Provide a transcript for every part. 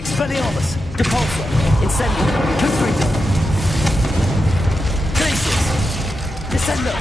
Expelliarmus! Depulso! Incendio! Confringo! Glacius! Descendo!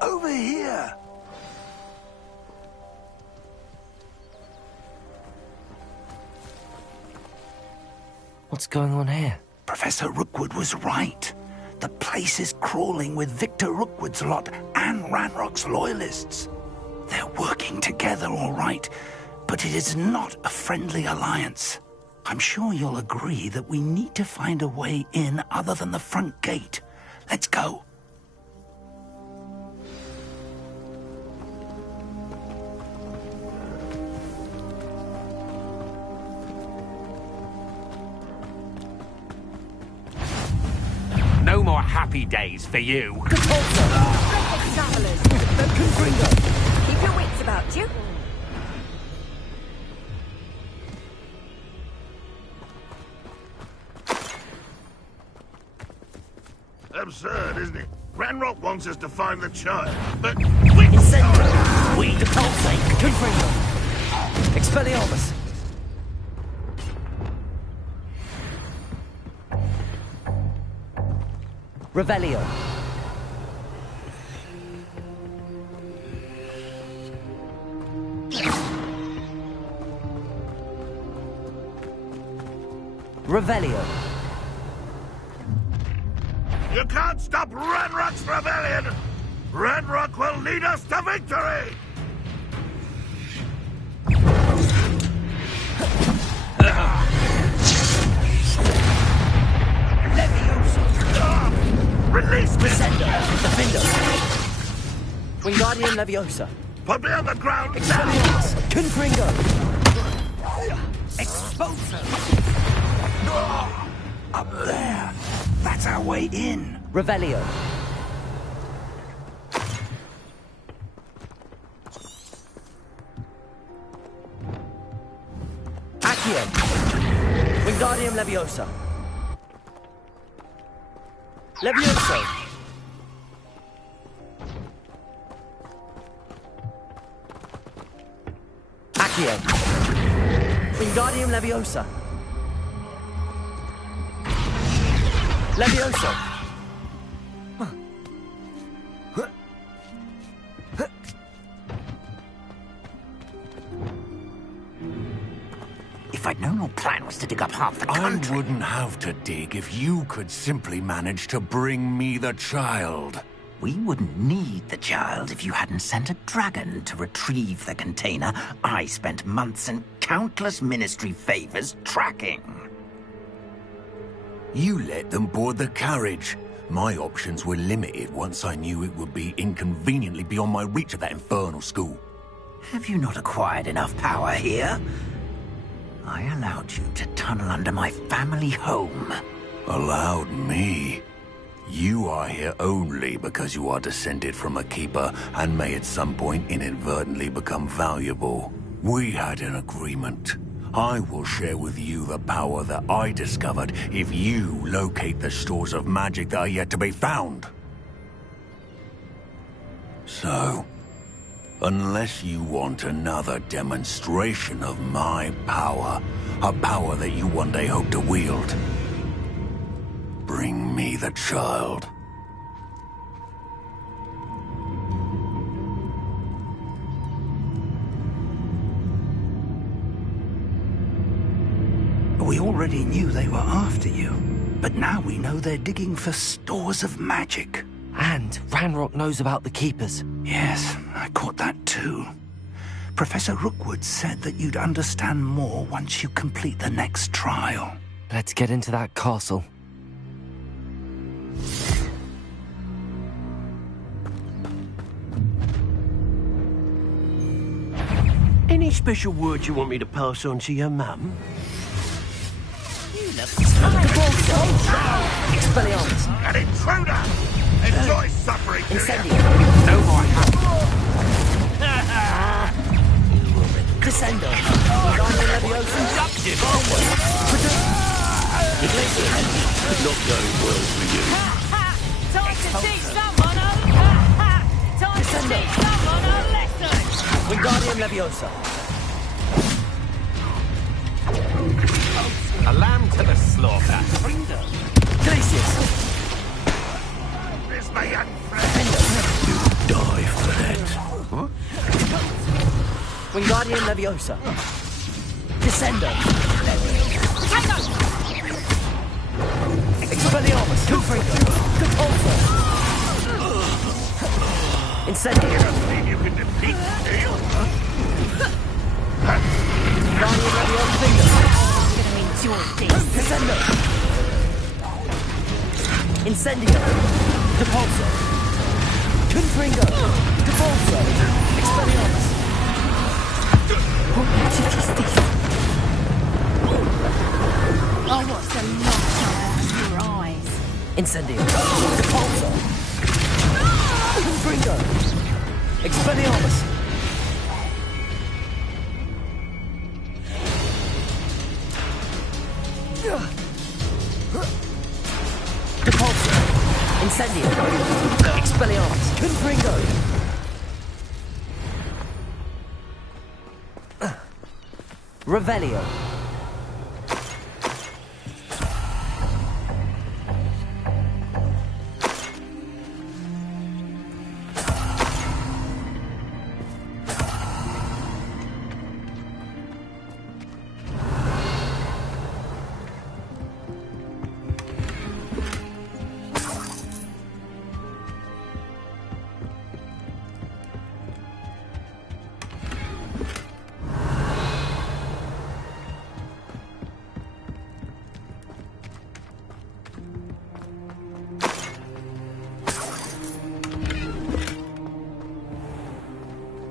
Over here! What's going on here? Professor Rookwood was right. The place is crawling with Victor Rookwood's lot and Ranrock's loyalists. They're working together, all right, but it is not a friendly alliance. I'm sure you'll agree that we need to find a way in other than the front gate. Let's go. No more happy days for you. Reckless travelers. Keep your wits about you. Absurd, isn't it? Ranrock wants us to find the child, but... Incendio! We Depulso! Confringo! Expelliarmus! Revelio. Revelio. You can't stop Ranrock's rebellion! Ranrock will lead us to victory! Release me! Descendo! Defendo! Wingardium Leviosa! Put me on the ground now! Expelliarmus! Confringo! Expulso! Up there. That's our way in. Revelio. Accio. Wingardium Leviosa. Levioso. Accio. Wingardium Leviosa. Levioso. If I'd known your plan was to dig up half the country... I wouldn't have to dig if you could simply manage to bring me the child. We wouldn't need the child if you hadn't sent a dragon to retrieve the container I spent months and countless ministry favors tracking. You let them board the carriage. My options were limited once I knew it would be inconveniently beyond my reach at that infernal school. Have you not acquired enough power here? I allowed you to tunnel under my family home. Allowed me? You are here only because you are descended from a keeper and may at some point inadvertently become valuable. We had an agreement. I will share with you the power that I discovered if you locate the stores of magic that are yet to be found. So, unless you want another demonstration of my power, a power that you one day hope to wield, bring me the child. We already knew they were after you, but now we know they're digging for stores of magic. And Ranrock knows about the Keepers. Yes, I caught that too. Professor Rookwood said that you'd understand more once you complete the next trial. Let's get into that castle. Any special words you want me to pass on to your mum? Expelliarmus! An intruder! Enjoy suffering, do Incendio! you? No more happy. Descendo! Wingardium Leviosa! Not going well for you. Time to teach someone a lesson! Wingardium Leviosa! A lamb to the slaughter. Glacius! This my young friend. Die for that. Wingardium Leviosa! Descendo! Expelliarmus! Confringo! Depulso! Incendio! Believe you can defeat me, do you? Wingardium Leviosa! Gonna enjoy this. Descendo! Incendio! Depulso! Confringo! Depulso! Expelliarmus! What magic is this? Oh, what's the light out of your eyes? Incendio! Depulso! Confringo! Expelliarmus! Depulso! Incendio! Expelliarmus! Confringo! Revelio!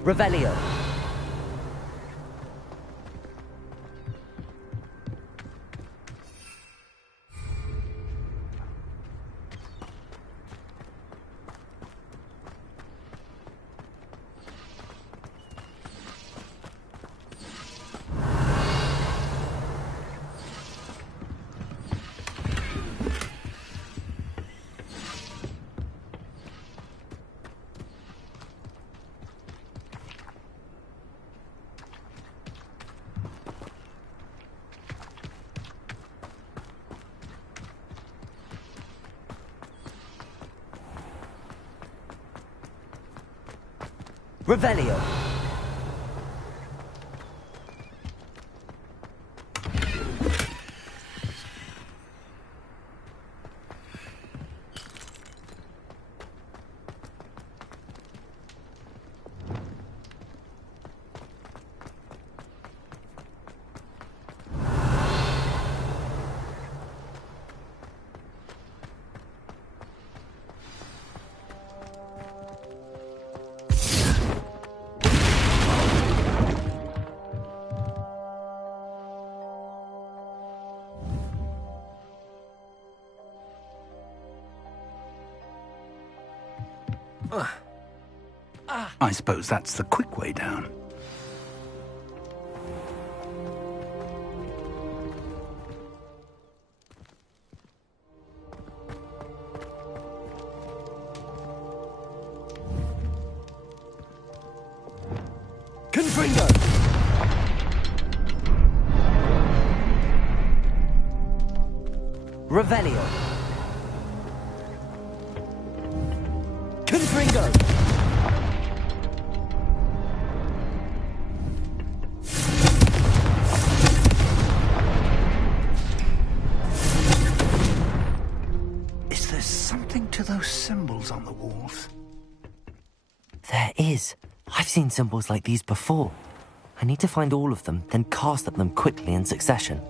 Revelio. Revelio. I suppose that's the quick way down. Confringo. Revelio. Confringo. Is there something to those symbols on the walls? There is. I've seen symbols like these before. I need to find all of them, then cast at them quickly in succession.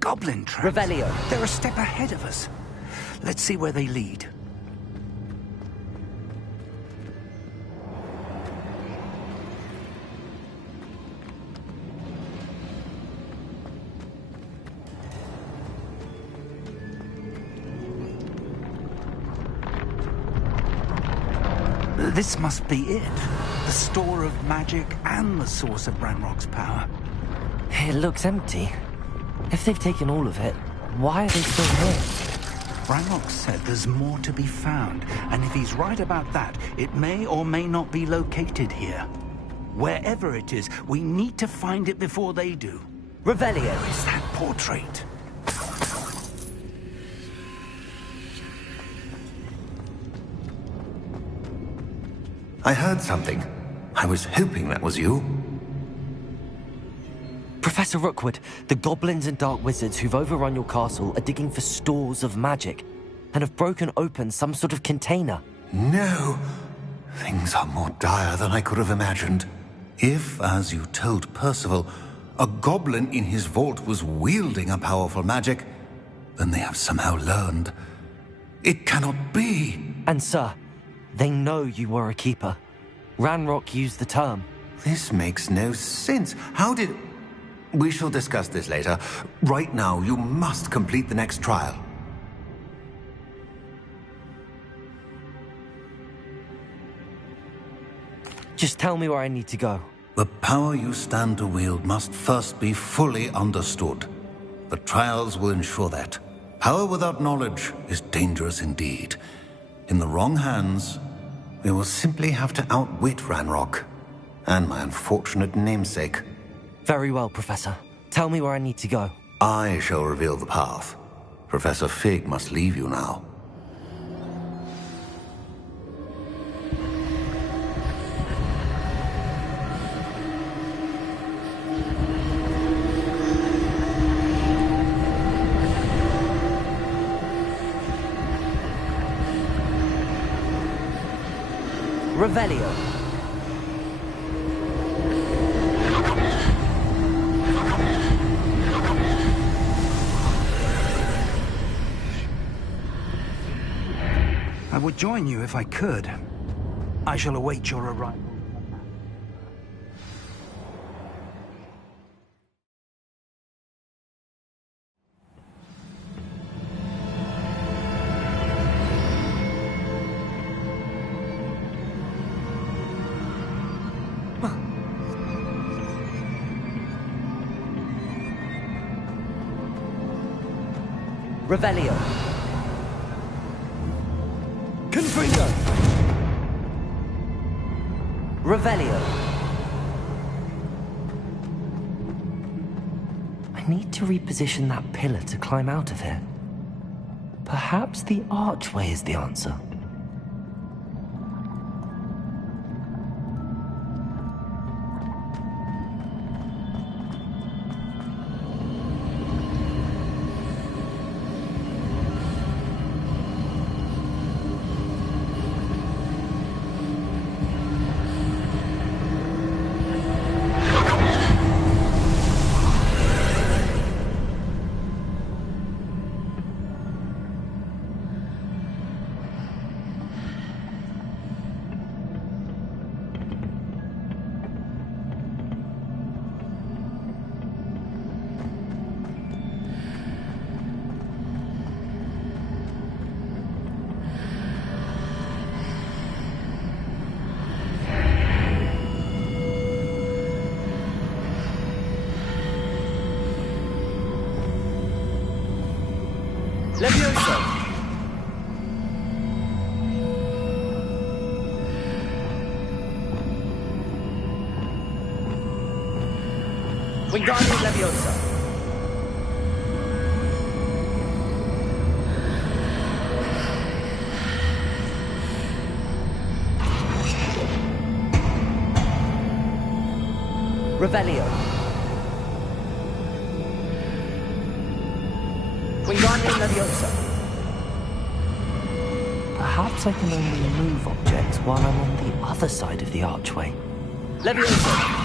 Goblin traps. Revelio. They're a step ahead of us. Let's see where they lead. This must be it. The store of magic and the source of Ranrock's power. It looks empty. If they've taken all of it, why are they still here? Ranrock said there's more to be found, and if he's right about that, it may or may not be located here. Wherever it is, we need to find it before they do. Revelio. Where is that portrait? I heard something. I was hoping that was you. Professor Rookwood, the goblins and dark wizards who've overrun your castle are digging for stores of magic and have broken open some sort of container. No. Things are more dire than I could have imagined. If, as you told Percival, a goblin in his vault was wielding a powerful magic, then they have somehow learned. It cannot be. And sir, they know you were a keeper. Ranrock used the term. This makes no sense. How did... We shall discuss this later. Right now, you must complete the next trial. Just tell me where I need to go. The power you stand to wield must first be fully understood. The trials will ensure that. Power without knowledge is dangerous indeed. In the wrong hands, we will simply have to outwit Ranrock and my unfortunate namesake. Very well, Professor. Tell me where I need to go. I shall reveal the path. Professor Fig must leave you now. Revelio. I would join you if I could. I shall await your arrival. Revelio. Confringo! Revelio. I need to reposition that pillar to climb out of here. Perhaps the archway is the answer. Levioso! Wingardium Leviosa! Revelio. Wingardium Leviosa. Perhaps I can only move objects while I'm on the other side of the archway. Leviosa.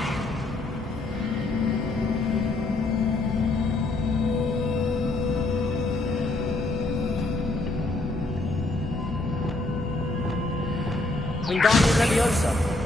Wingardium Leviosa.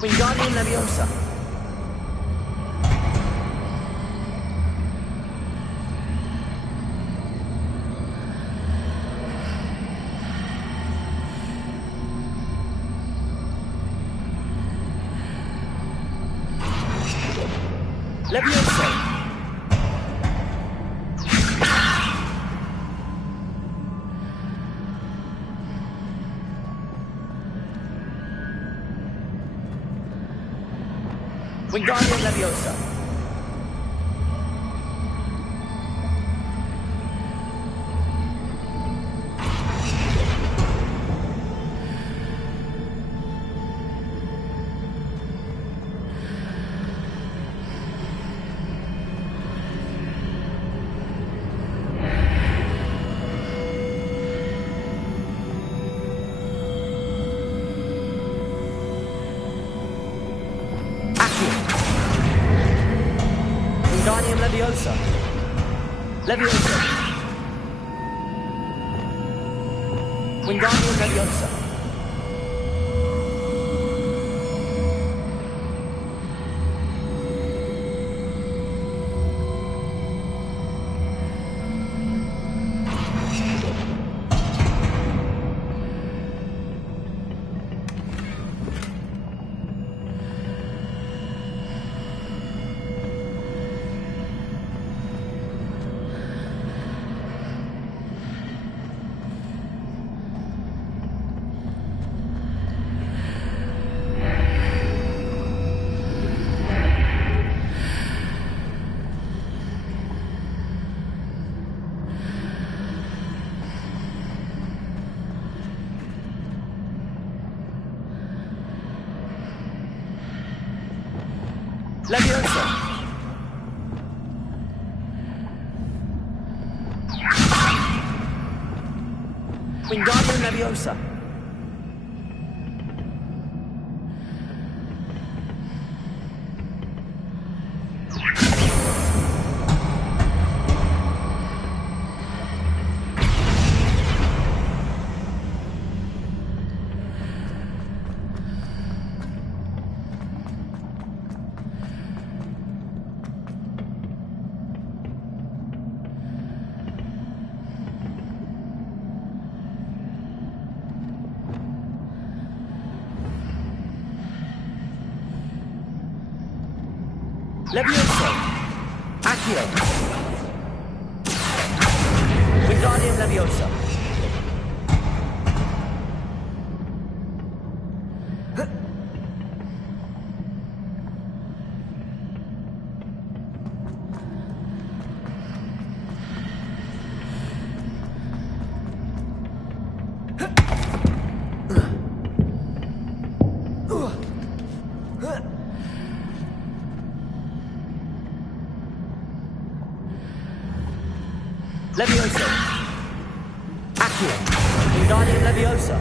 Wingardium Leviosa. Leviosa. Wingardium Leviosa. Wingardium Leviosa. Leviosa. Wingardium Leviosa. Leviosa. Wingardium Leviosa. Leviosa. Accio. Wingardium Leviosa. Leviosa. Accio. Wingardium Leviosa.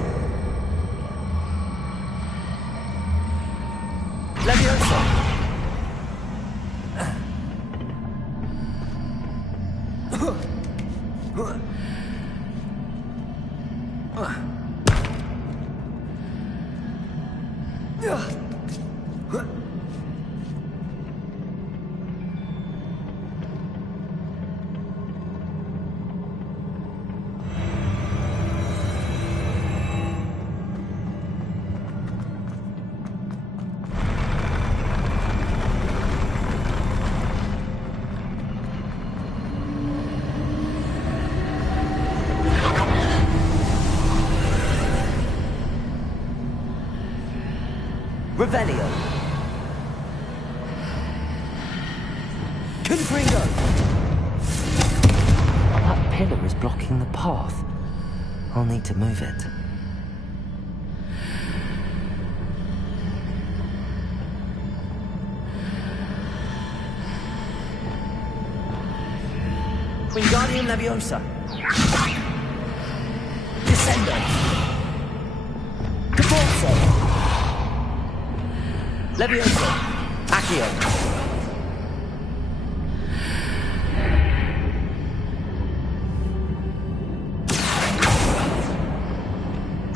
Leviosa. Revelio. Confringo. That pillar is blocking the path. I'll need to move it. Wingardium Leviosa. Descendo. Deforzo. Levioso. Accio.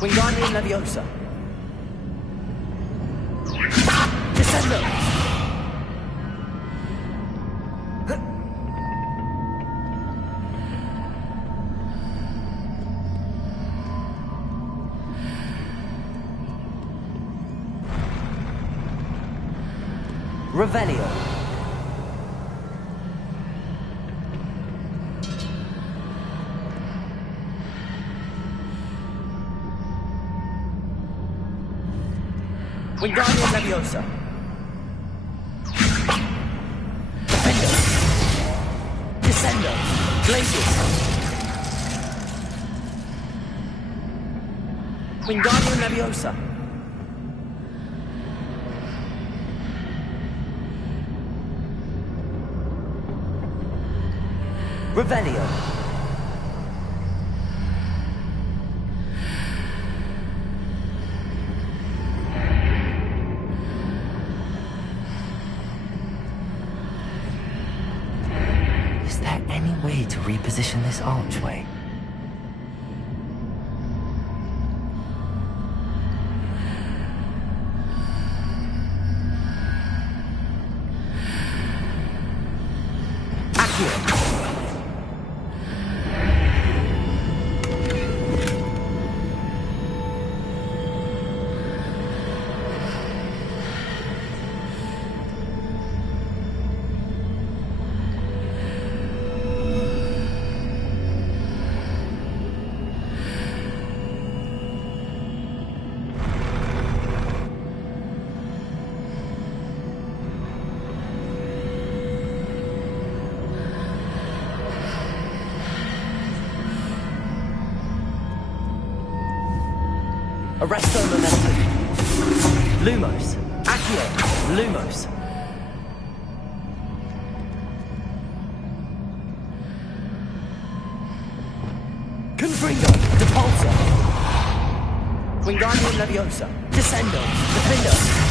Wingardium Leviosa. Descendo. Revelio. Wingardium Leviosa. Defendo. Descendo. Glacius. Wingardium Leviosa. Revelio. Is there any way to reposition this archway? Accio. Arresto Momentum. Lumos. Accio. Lumos. Confringo. Depulso. Wingardium Leviosa. Descendo. Defendo.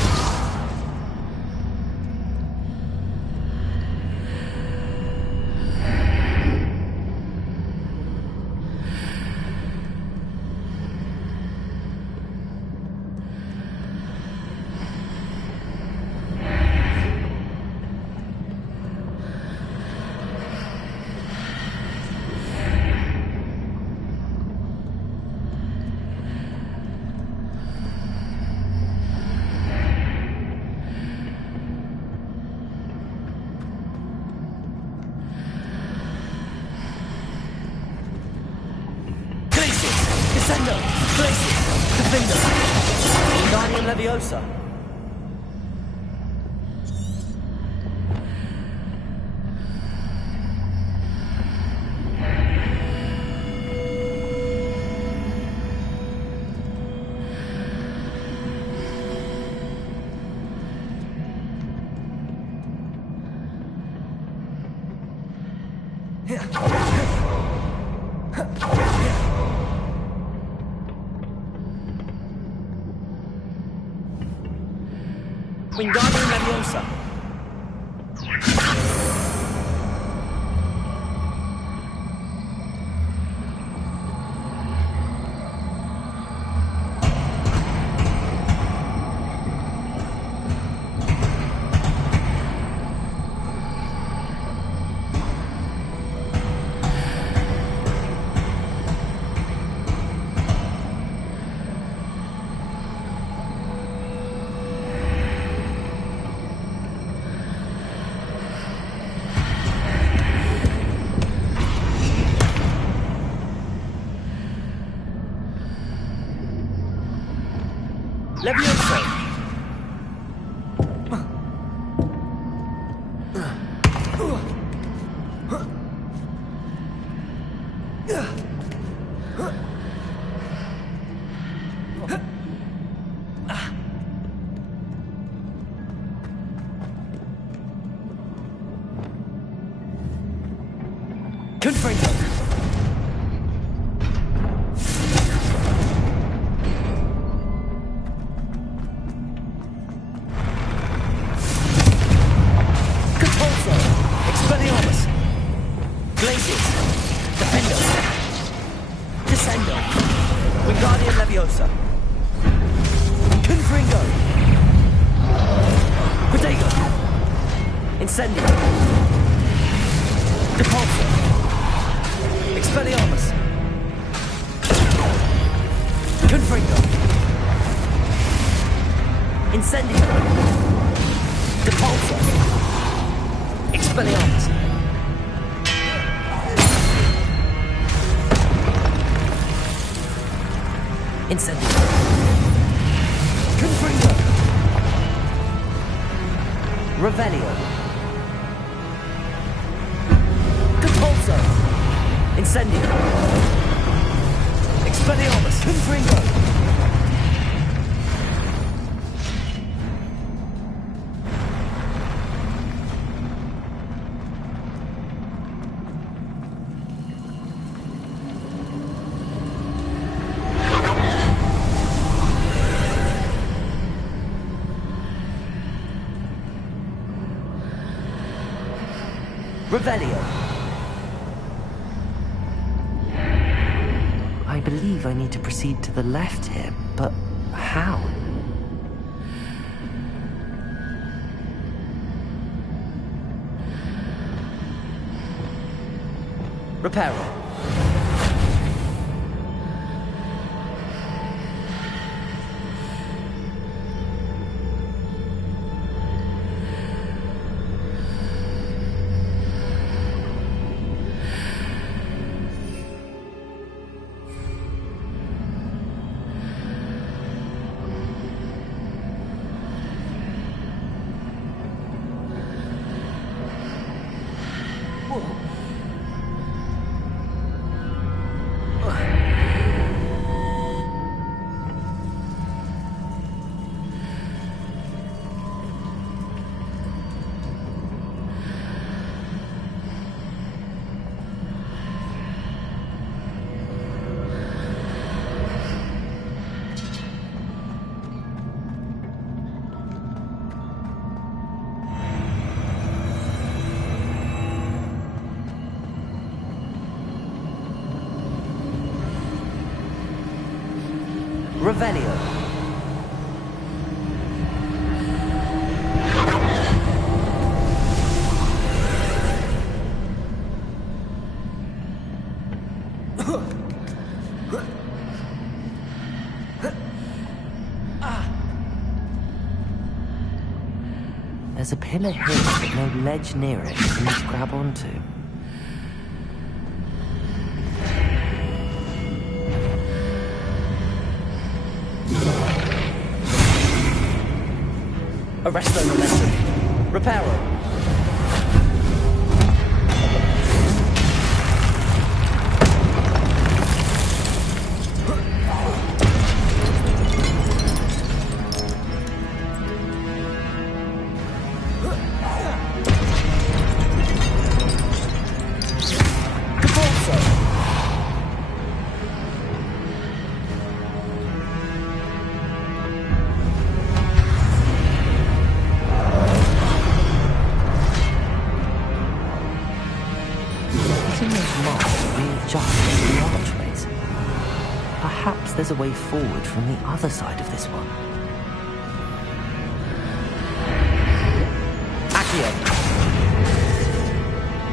Descendo! Glacius! Defendo! Wingardium Leviosa! Wingardium Leviosa! Confringo. Compulso. Expelliarmus. Glacius. Defendo. Descendo. Wingardium Leviosa. Confringo. Protego. Incendio. Depulso. Expelliarmus. Confringo. Incendio. Depulso. Expelliarmus. Incendio. Confringo. Revelio. Depulso. Incendio. Expelliarmus. Confringo. Revelio. I believe I need to proceed to the left here, but how? Reparo. Revelio. There's a pillar here, but no ledge near it for me to grab onto. Arresto momentum. Reparo. Perhaps there's a way forward from the other side of this one. Accio.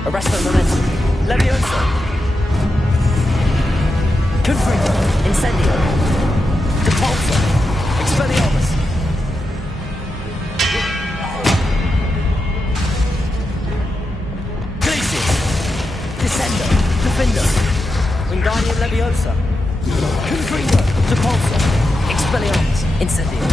Arresto momentum. Leviosa. Confringo. Incendio. Depulso. Expelliarmus. Glacius. Descendo. Defendo. Wingardium Leviosa. Confringo. Depulso. Expelliarmus. Incendio.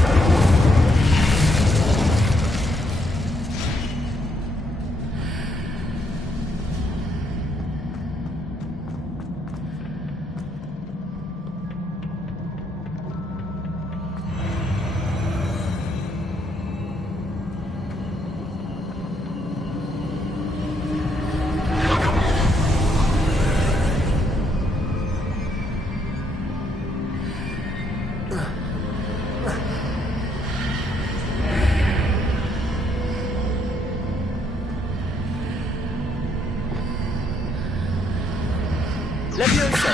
Levioso.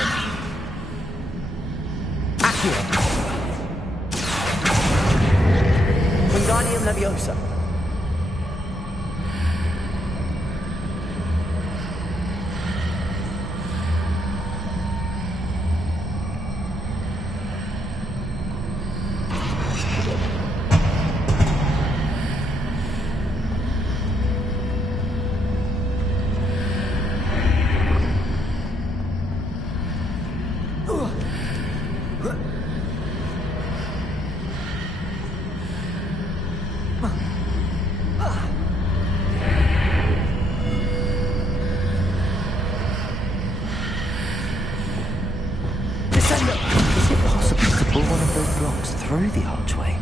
Accio. Wingardium Leviosa. Is it possible to pull one of those blocks through the archway?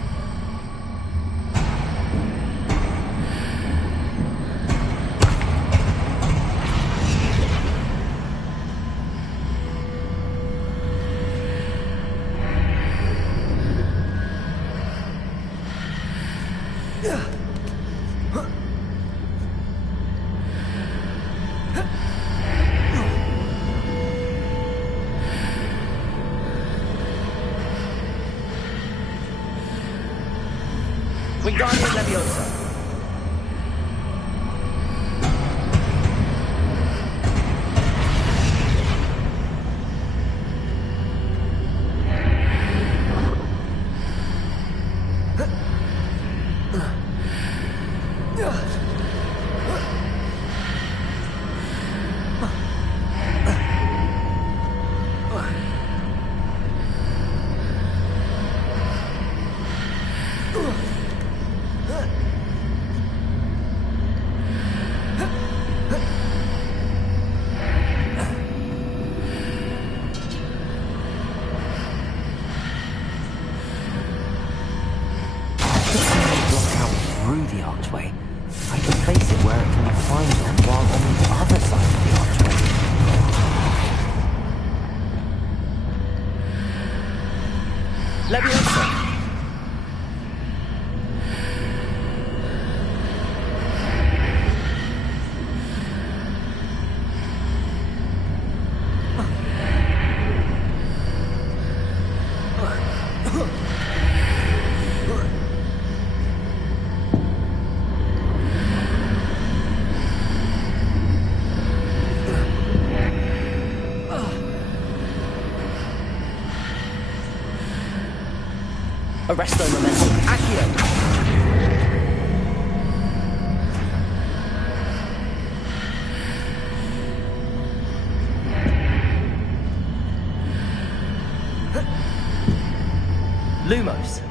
Wingardium Leviosa. Through the archway, I can place it where it can be climbed on while on the other side of the archway. Leviosa. Arresto Momentum. Accio. Lumos.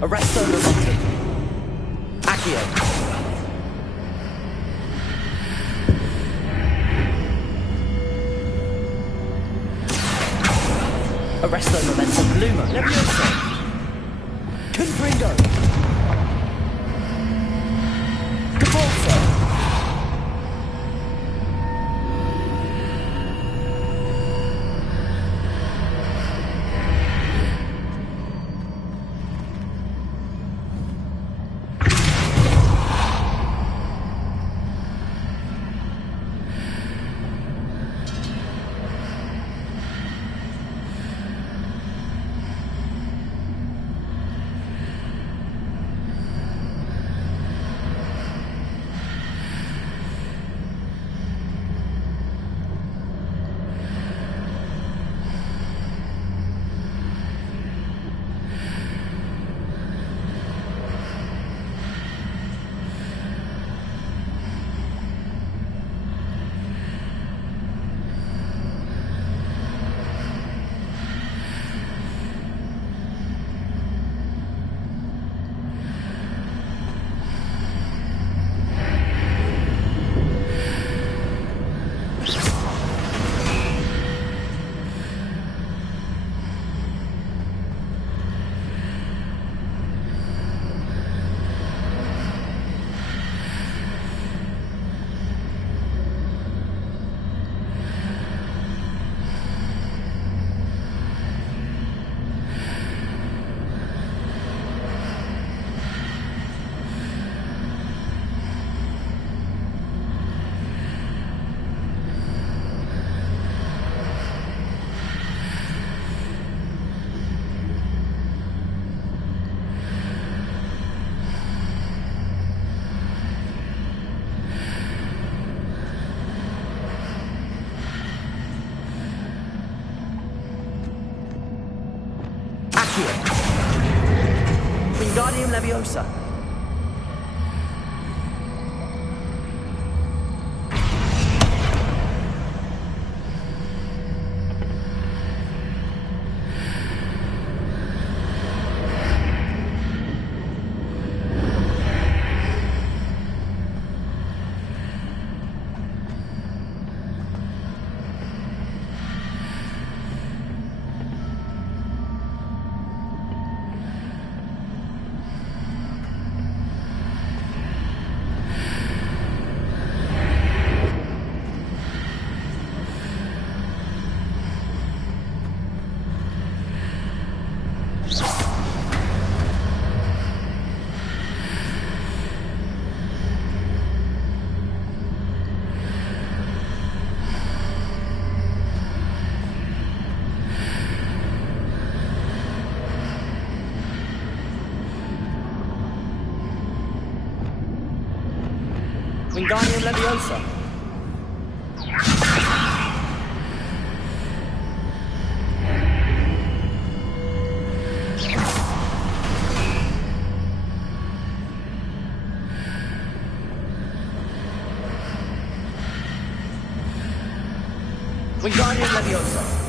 Arresto Momentum. Accio. Arresto Momentum. Lumo. Levioso. Confringo. Caporso. Wingardium Leviosa. Wingardium Leviosa. Wingardium Leviosa.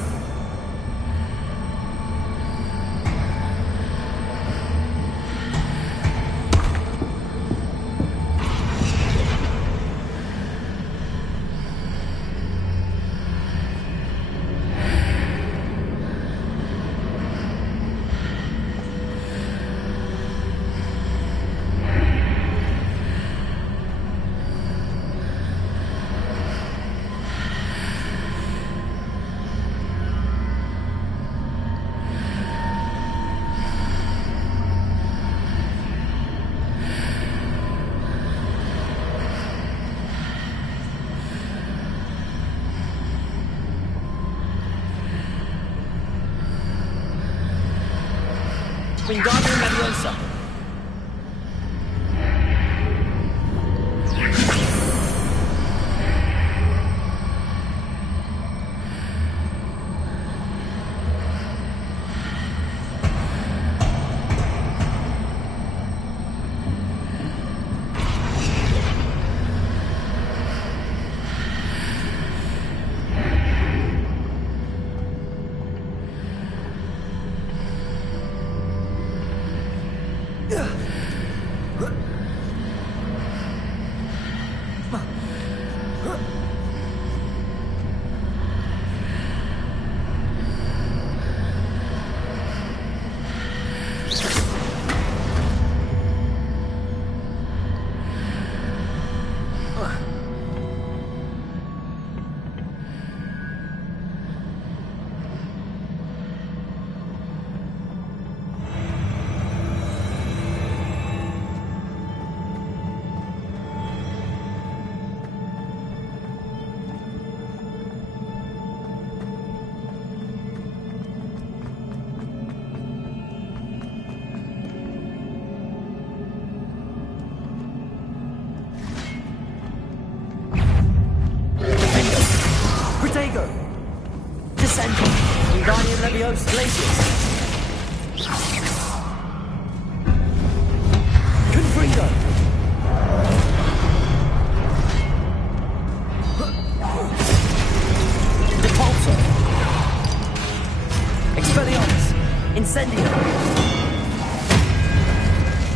Wingardium Leviosa.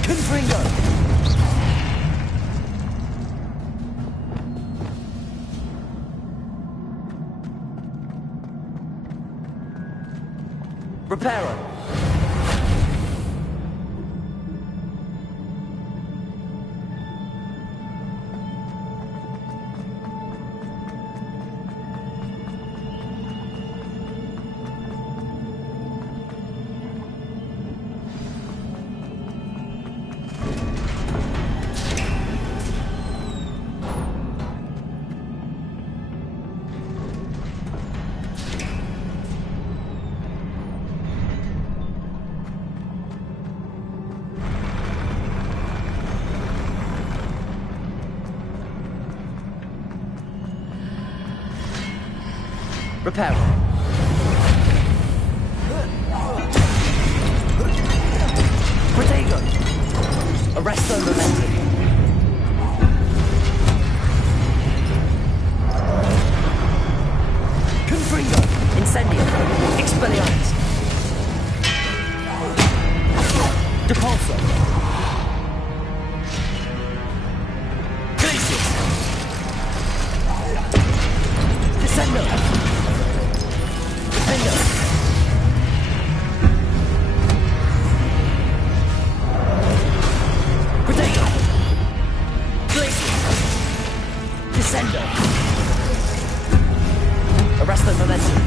Confringo! Reparo! Reparo. Protego. Arresto momentum. Confringo. Incendio. Expelliarmus. Depulso. Glacius. Descendo. Defendo. Protego. Glacius. Descendo. Arresto momentum.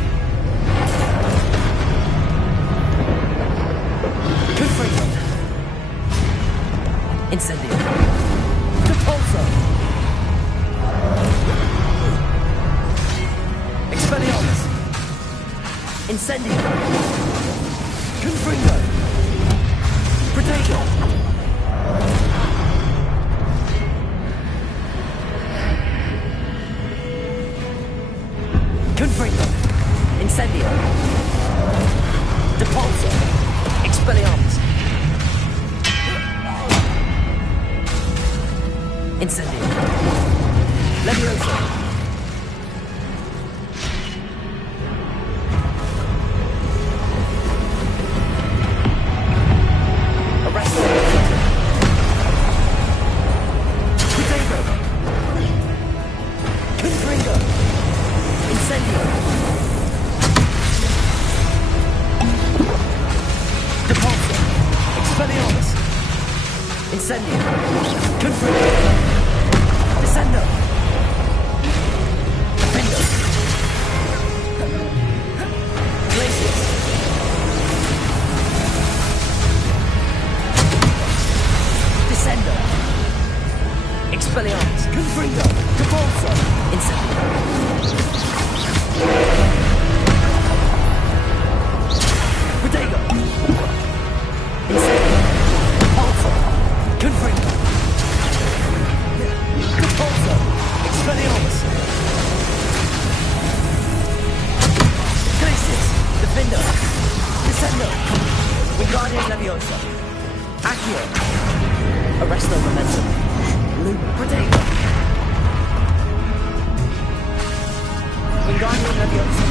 Confringo. Incendio. Depulso. Expelliarmus. Incendio. Confringo. Protego. Confringo. Incendio. Depulso. Expelliarmus. Incendio. Levioso. Arresto. Protego. Confringo. Incendio. Depulso. Expelliarmus. Incendio. Confringo. Descendo. Defendo. Glacius. Descendo. Expelliarmus. Confringo. Depulso. Incendio. Protego. Incendio. Depulso. Confringo. Depulso. Expelliarmus. Glacius. Defendo. Descendo. Wingardium Leviosa. Accio. Arresto momentum. Loop. Protego. Wingardium Leviosa.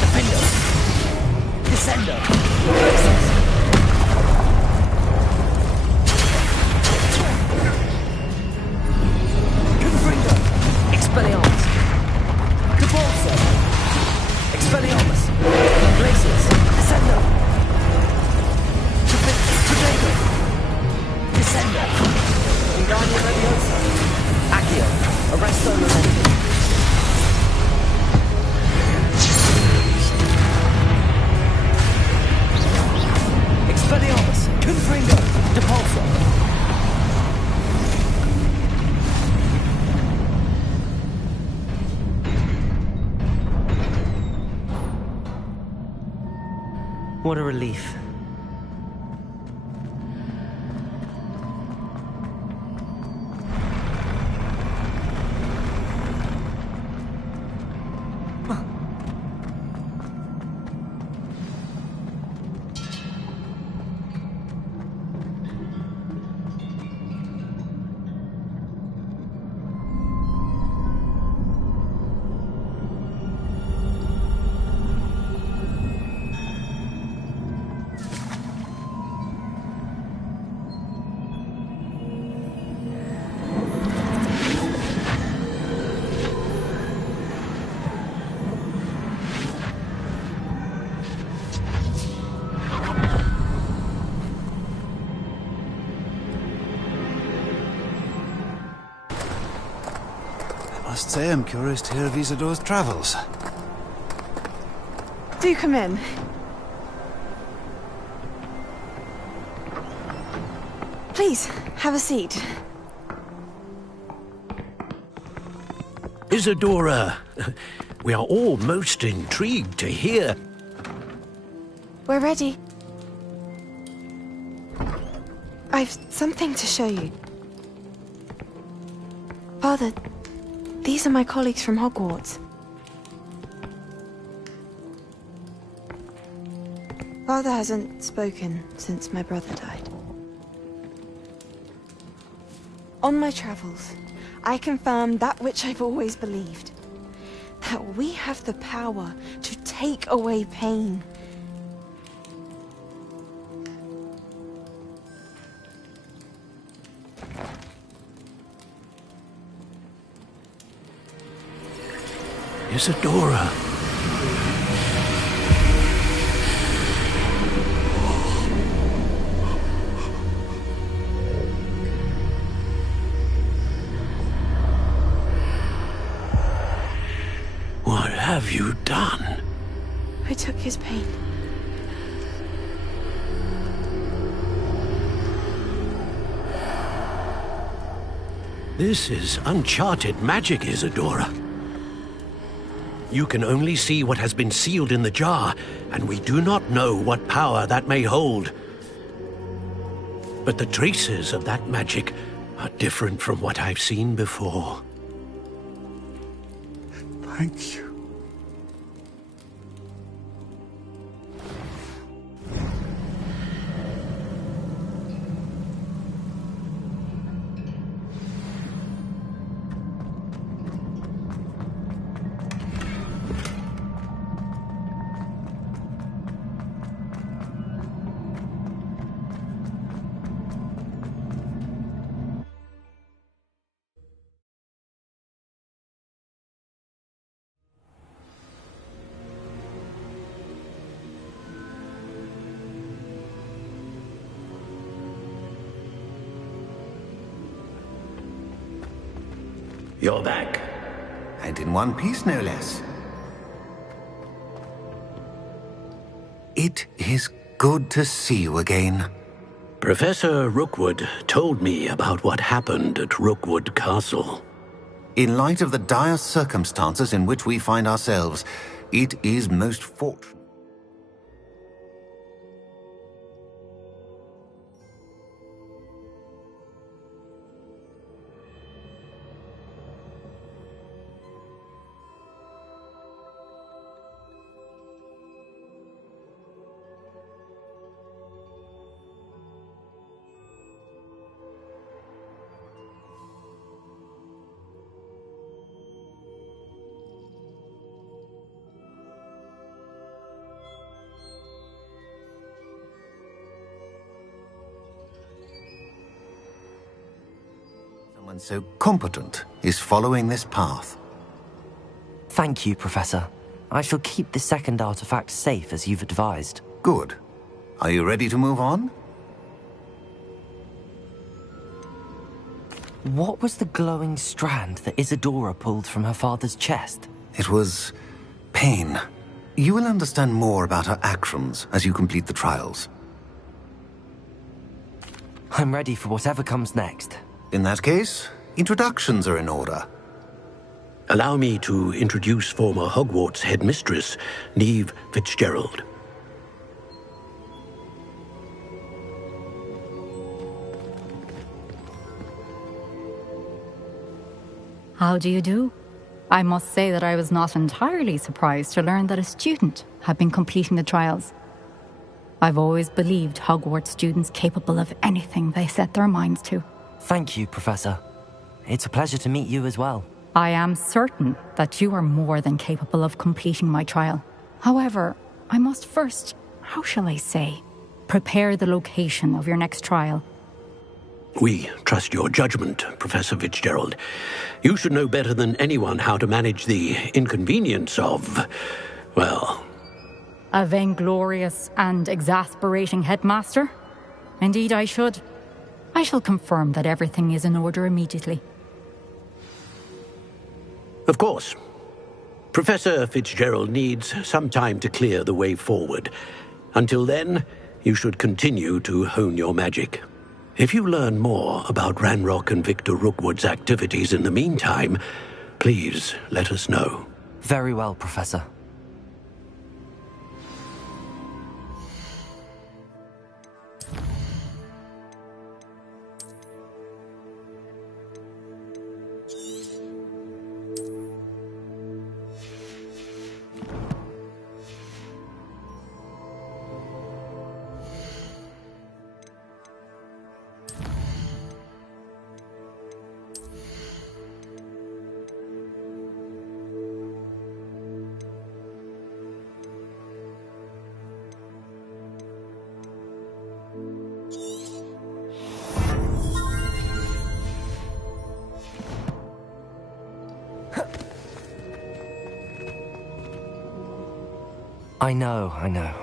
Defendo. Descendo. Glacius. Confringo. Expelliarmus. Depulso. Expelliarmus. Glacius. Descendo. Protego. Descendo. Wingardium Leviosa. Accio. Arresto momentum. Expelliarmus. Confringo. Depulso. What a relief. Must say I'm curious to hear of Isadora's travels. Do come in. Please, have a seat. Isadora, we are all most intrigued to hear. We're ready. I've something to show you. Father, these are my colleagues from Hogwarts. Father hasn't spoken since my brother died. On my travels, I confirmed that which I've always believed. That we have the power to take away pain. Isadora. What have you done? I took his pain. This is uncharted magic, Isadora. You can only see what has been sealed in the jar, and we do not know what power that may hold. But the traces of that magic are different from what I've seen before. Thank you. You're back. And in one piece, no less. It is good to see you again. Professor Rookwood told me about what happened at Rookwood Castle. In light of the dire circumstances in which we find ourselves, it is most fortunate. Someone so competent is following this path. Thank you, Professor. I shall keep the second artifact safe as you've advised. Good. Are you ready to move on? What was the glowing strand that Isadora pulled from her father's chest? It was pain. You will understand more about her actions as you complete the trials. I'm ready for whatever comes next. In that case, introductions are in order. Allow me to introduce former Hogwarts headmistress, Neve Fitzgerald. How do you do? I must say that I was not entirely surprised to learn that a student had been completing the trials. I've always believed Hogwarts students capable of anything they set their minds to. Thank you, Professor. It's a pleasure to meet you as well. I am certain that you are more than capable of completing my trial. However, I must first, how shall I say, prepare the location of your next trial. We trust your judgment, Professor Fitzgerald. You should know better than anyone how to manage the inconvenience of, well... A vainglorious and exasperating headmaster? Indeed I should. I shall confirm that everything is in order immediately. Of course. Professor Fitzgerald needs some time to clear the way forward. Until then, you should continue to hone your magic. If you learn more about Ranrock and Victor Rookwood's activities in the meantime, please let us know. Very well, Professor. I know.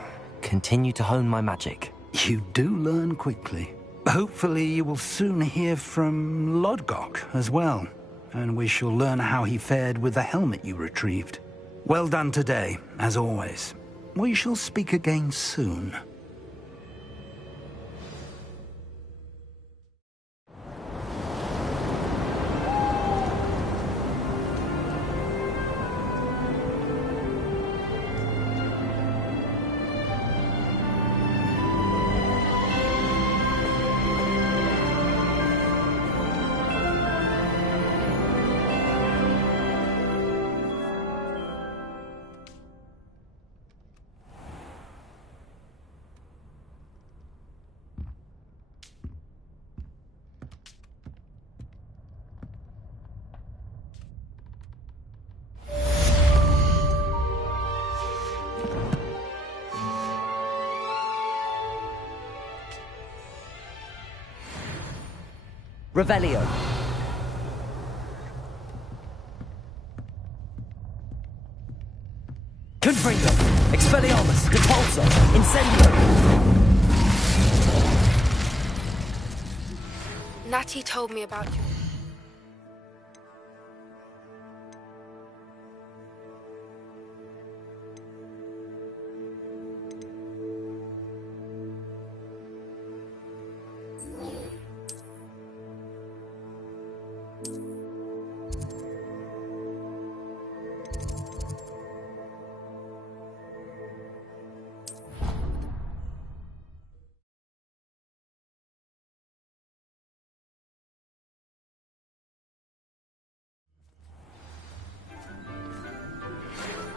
Continue to hone my magic. You do learn quickly. Hopefully you will soon hear from Lodgok as well, and we shall learn how he fared with the helmet you retrieved. Well done today, as always. We shall speak again soon. Revelio. Confringo. Expelliarmus. Repulsor. Incendio. Natty told me about you.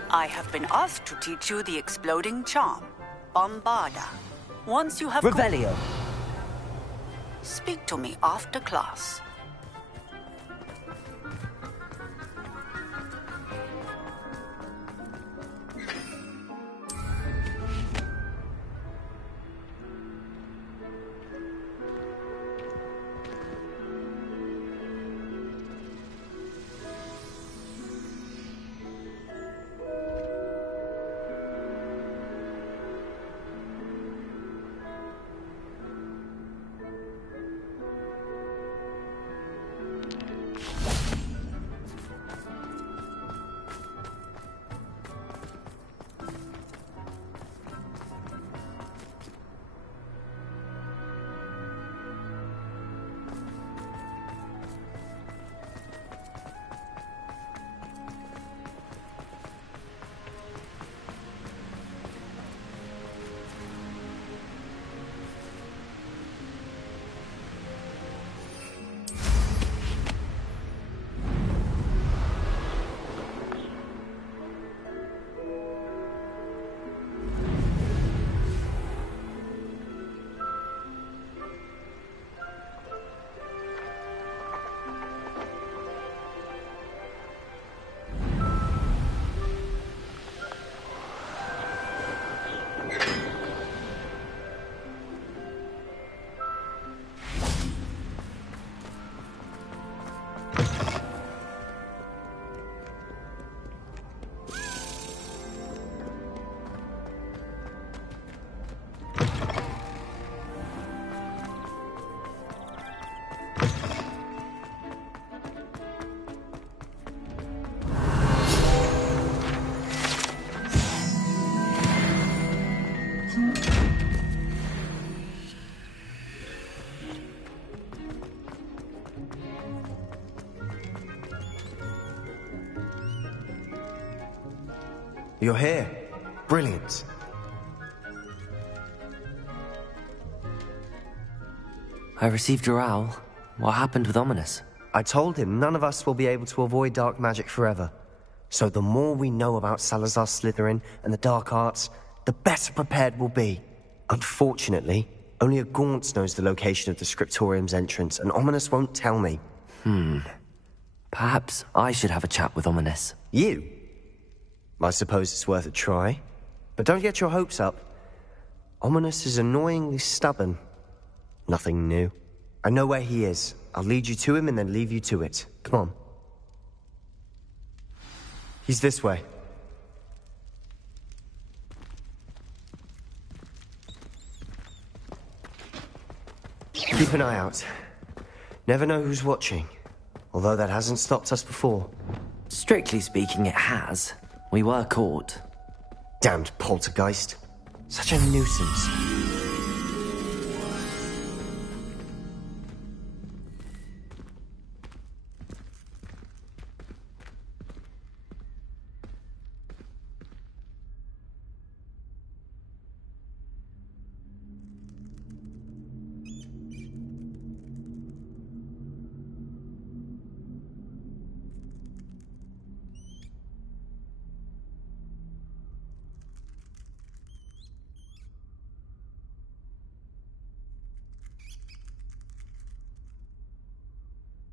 I have been asked to teach you the exploding charm, Bombarda. Once you have... Revelio. Speak to me after class. You're here. Brilliant. I received your owl. What happened with Ominous? I told him none of us will be able to avoid dark magic forever. So the more we know about Salazar Slytherin and the dark arts, the better prepared we'll be. Unfortunately, only a Gaunt knows the location of the Scriptorium's entrance, and Ominous won't tell me. Perhaps I should have a chat with Ominous. You? I suppose it's worth a try. But don't get your hopes up. Ominous is annoyingly stubborn. Nothing new. I know where he is. I'll lead you to him and then leave you to it. Come on. He's this way. Keep an eye out. Never know who's watching. Although that hasn't stopped us before. Strictly speaking, it has. We were caught. Damned poltergeist. Such a nuisance.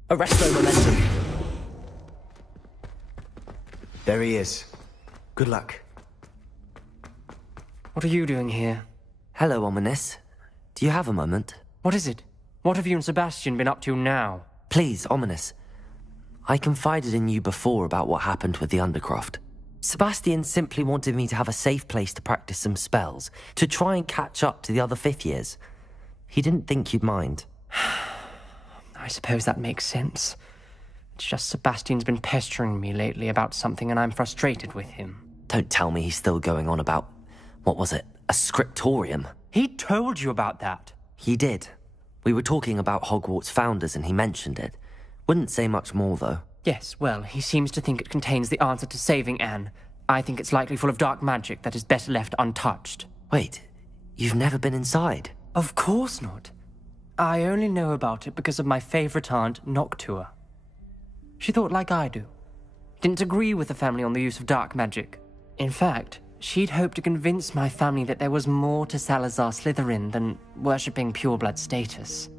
Arresto momentum. There he is. Good luck. What are you doing here? Hello, Ominous. Do you have a moment? What is it? What have you and Sebastian been up to now? Please, Ominous. I confided in you before about what happened with the Undercroft. Sebastian simply wanted me to have a safe place to practice some spells, to try and catch up to the other fifth years. He didn't think you'd mind. I suppose that makes sense. It's just Sebastian's been pestering me lately about something and I'm frustrated with him. Don't tell me he's still going on about, what was it, a scriptorium? He told you about that. He did. We were talking about Hogwarts founders and he mentioned it. Wouldn't say much more, though. Yes, well, he seems to think it contains the answer to saving Anne. I think it's likely full of dark magic that is better left untouched. Wait, you've never been inside? Of course not. I only know about it because of my favorite aunt, Noctua. She thought like I do. Didn't agree with the family on the use of dark magic. In fact, she'd hoped to convince my family that there was more to Salazar Slytherin than worshipping pureblood status.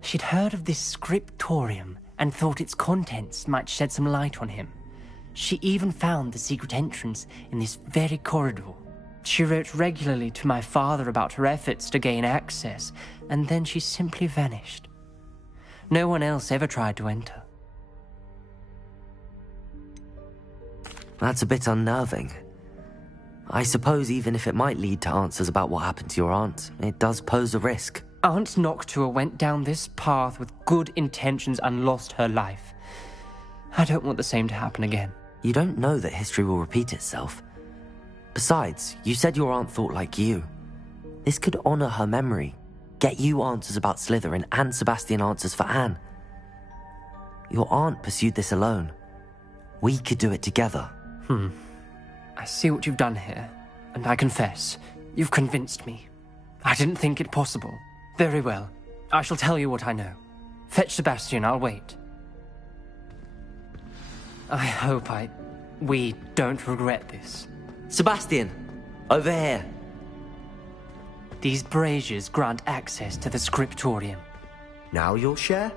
She'd heard of this scriptorium and thought its contents might shed some light on him. She even found the secret entrance in this very corridor. She wrote regularly to my father about her efforts to gain access, and then she simply vanished. No one else ever tried to enter. That's a bit unnerving. I suppose even if it might lead to answers about what happened to your aunt, it does pose a risk. Aunt Noctua went down this path with good intentions and lost her life. I don't want the same to happen again. You don't know that history will repeat itself. Besides, you said your aunt thought like you. This could honor her memory, get you answers about Slytherin and Sebastian answers for Anne. Your aunt pursued this alone. We could do it together. I see what you've done here, and I confess, you've convinced me. I didn't think it possible. Very well. I shall tell you what I know. Fetch Sebastian, I'll wait. I hope we don't regret this. Sebastian, over here. These braziers grant access to the scriptorium. Now you'll share?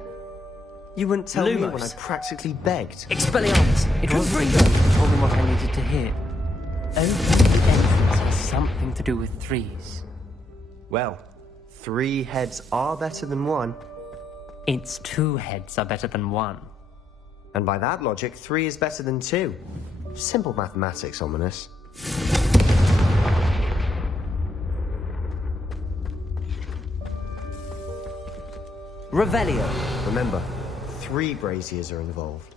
You wouldn't tell me Lumos. when I practically begged. Expelliarmus! It wasn't you who told me what I needed to hear. Opening the entrance has something to do with threes. Well, 3 heads are better than 1. Its 2 heads are better than 1. And by that logic, 3 is better than 2. Simple mathematics, Ominous. Revelio. Remember, 3 braziers are involved.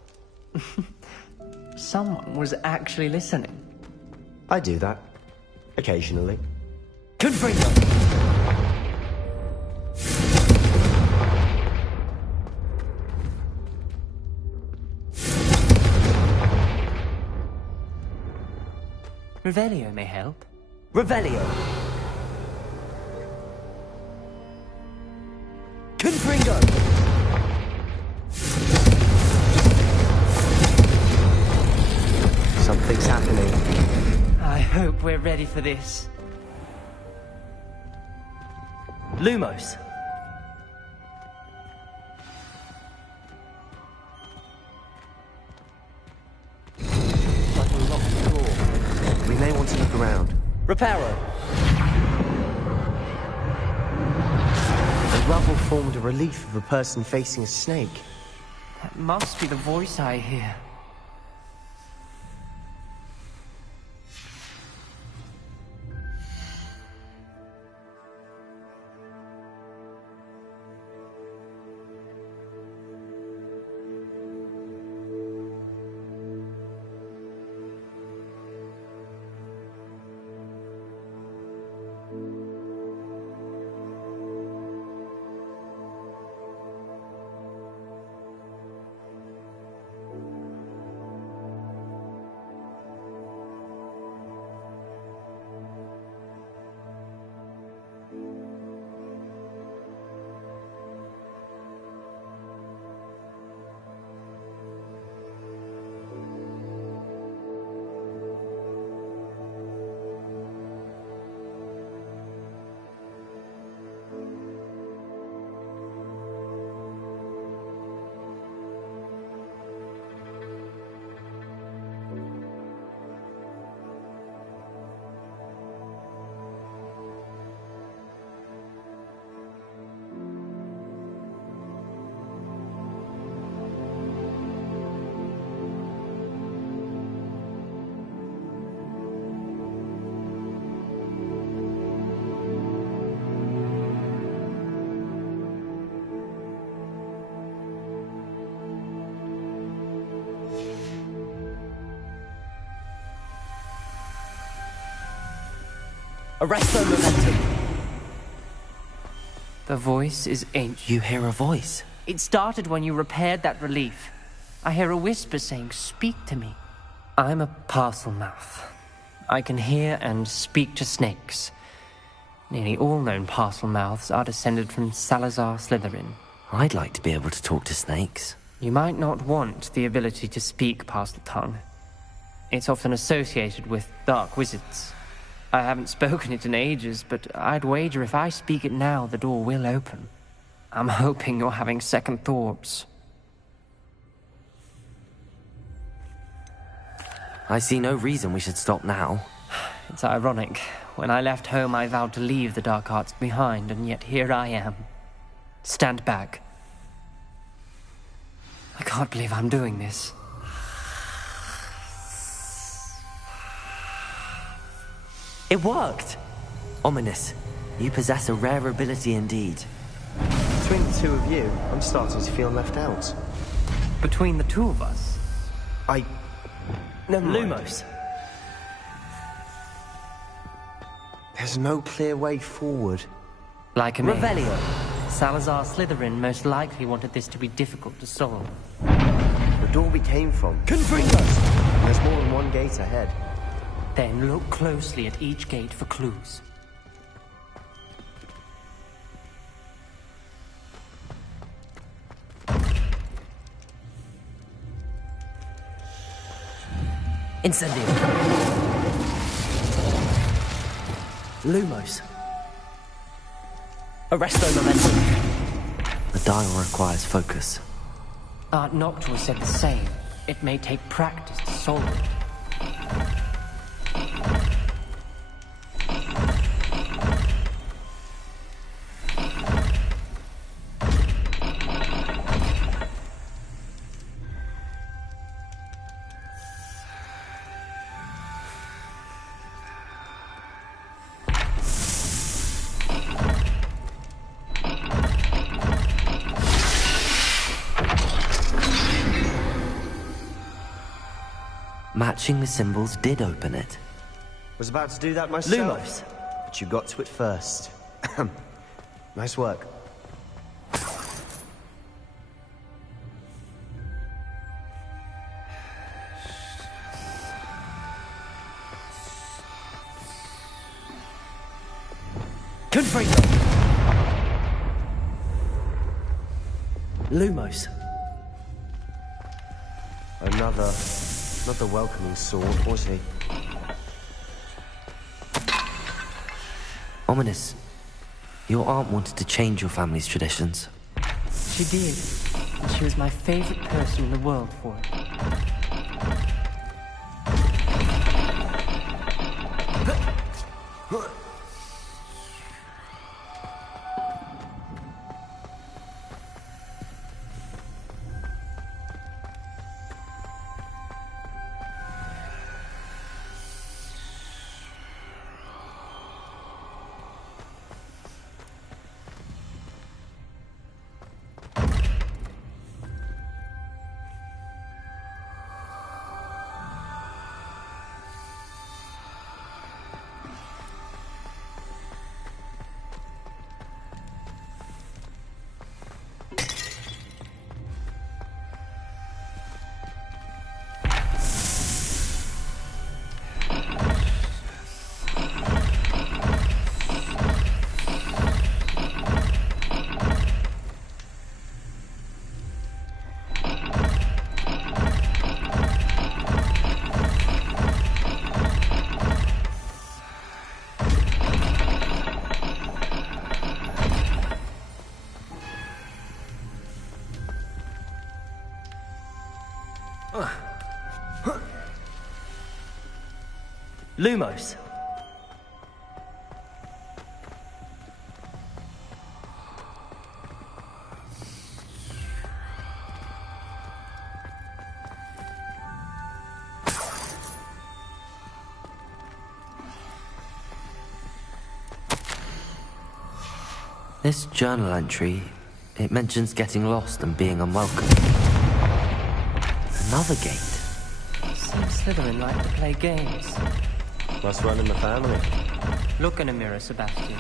Someone was actually listening. I do that. Occasionally. Confringo! Revelio may help. Revelio. Confringo. Something's happening. I hope we're ready for this. Lumos. Like a locked door. We may want to look around. Reparo. The rubble formed a relief of a person facing a snake. That must be the voice I hear. Arresto momentum. The voice is ancient. You hear a voice? It started when you repaired that relief. I hear a whisper saying, "Speak to me." I'm a parcel mouth. I can hear and speak to snakes. Nearly all known parcel mouths are descended from Salazar Slytherin. I'd like to be able to talk to snakes. You might not want the ability to speak parcel tongue. It's often associated with dark wizards. I haven't spoken it in ages, but I'd wager if I speak it now, the door will open. I'm hoping you're having second thoughts. I see no reason we should stop now. It's ironic. When I left home, I vowed to leave the dark arts behind, and yet here I am. Stand back. I can't believe I'm doing this. It worked! Ominous. You possess a rare ability indeed. Between the two of you, I'm starting to feel left out. Between the two of us? Never mind. Lumos. There's no clear way forward. Like me. Revelio. Salazar Slytherin most likely wanted this to be difficult to solve. The door we came from. Confringo! There's more than one gate ahead. Then look closely at each gate for clues. Incendio. Lumos. Arresto momentum. The dial requires focus. Art Noctua said the same. It may take practice to solve it. Matching the symbols did open it. Was about to do that myself. Lumos. But you got to it first. Nice work. Confringo. Lumos. Another welcoming sword, was he? Ominous. Your aunt wanted to change your family's traditions. She did. And she was my favorite person in the world for it. Lumos. This journal entry, it mentions getting lost and being unwelcome. Another gate. Seems Slytherin like to play games. Must run in the family. Look in a mirror, Sebastian.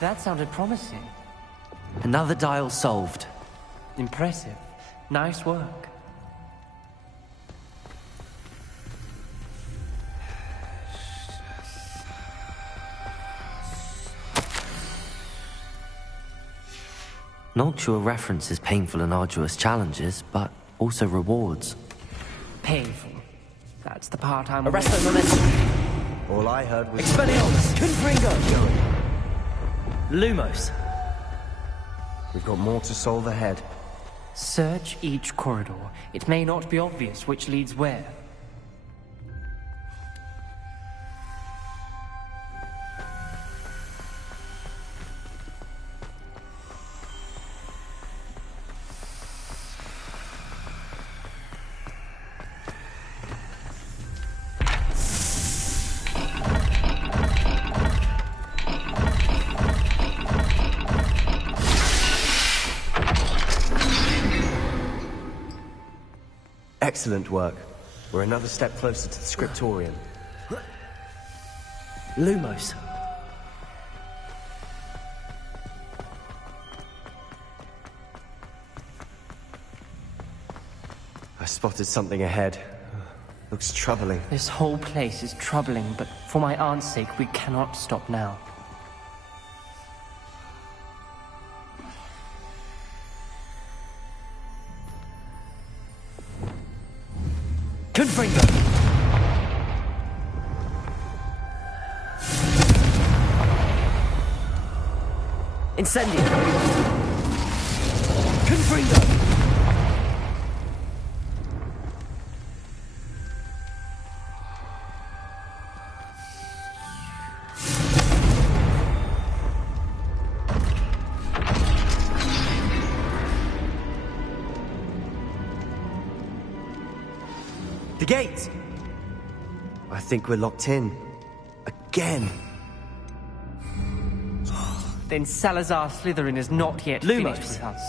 That sounded promising. Another dial solved. Impressive. Nice work. Noctua references painful and arduous challenges, but also rewards. Painful. That's the part I'm... Arresto momentum. All I heard was... Expelliarmus. Confringo. Lumos. We've got more to solve ahead. Search each corridor. It may not be obvious which leads where. Excellent work. We're another step closer to the scriptorium. Lumos. I spotted something ahead. Looks troubling. This whole place is troubling, but for my aunt's sake, we cannot stop now. Confringo. Incendio. Confringo. The gate! I think we're locked in. Again. Then Salazar Slytherin is not yet Lumos. finished with us.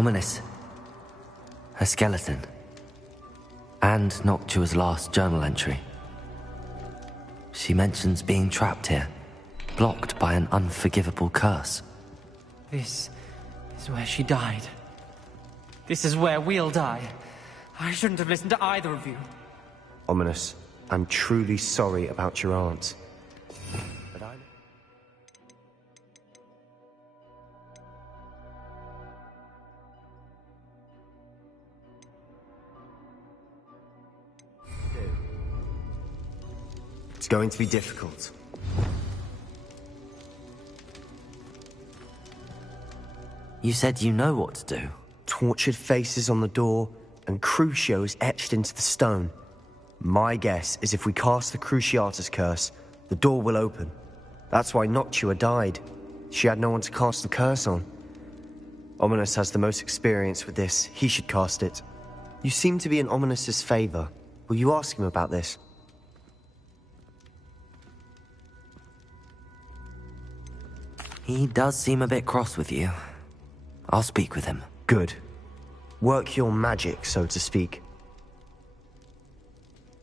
Ominous. A skeleton. And Noctua's last journal entry. She mentions being trapped here, blocked by an unforgivable curse. This is where she died. This is where we'll die. I shouldn't have listened to either of you. Ominous, I'm truly sorry about your aunt. But I... It's going to be difficult. You said you know what to do. Tortured faces on the door, and Crucio is etched into the stone. My guess is if we cast the Cruciatus curse, the door will open. That's why Noctua died. She had no one to cast the curse on. Ominous has the most experience with this. He should cast it. You seem to be in Ominous's favor. Will you ask him about this? He does seem a bit cross with you. I'll speak with him. Good. Work your magic, so to speak.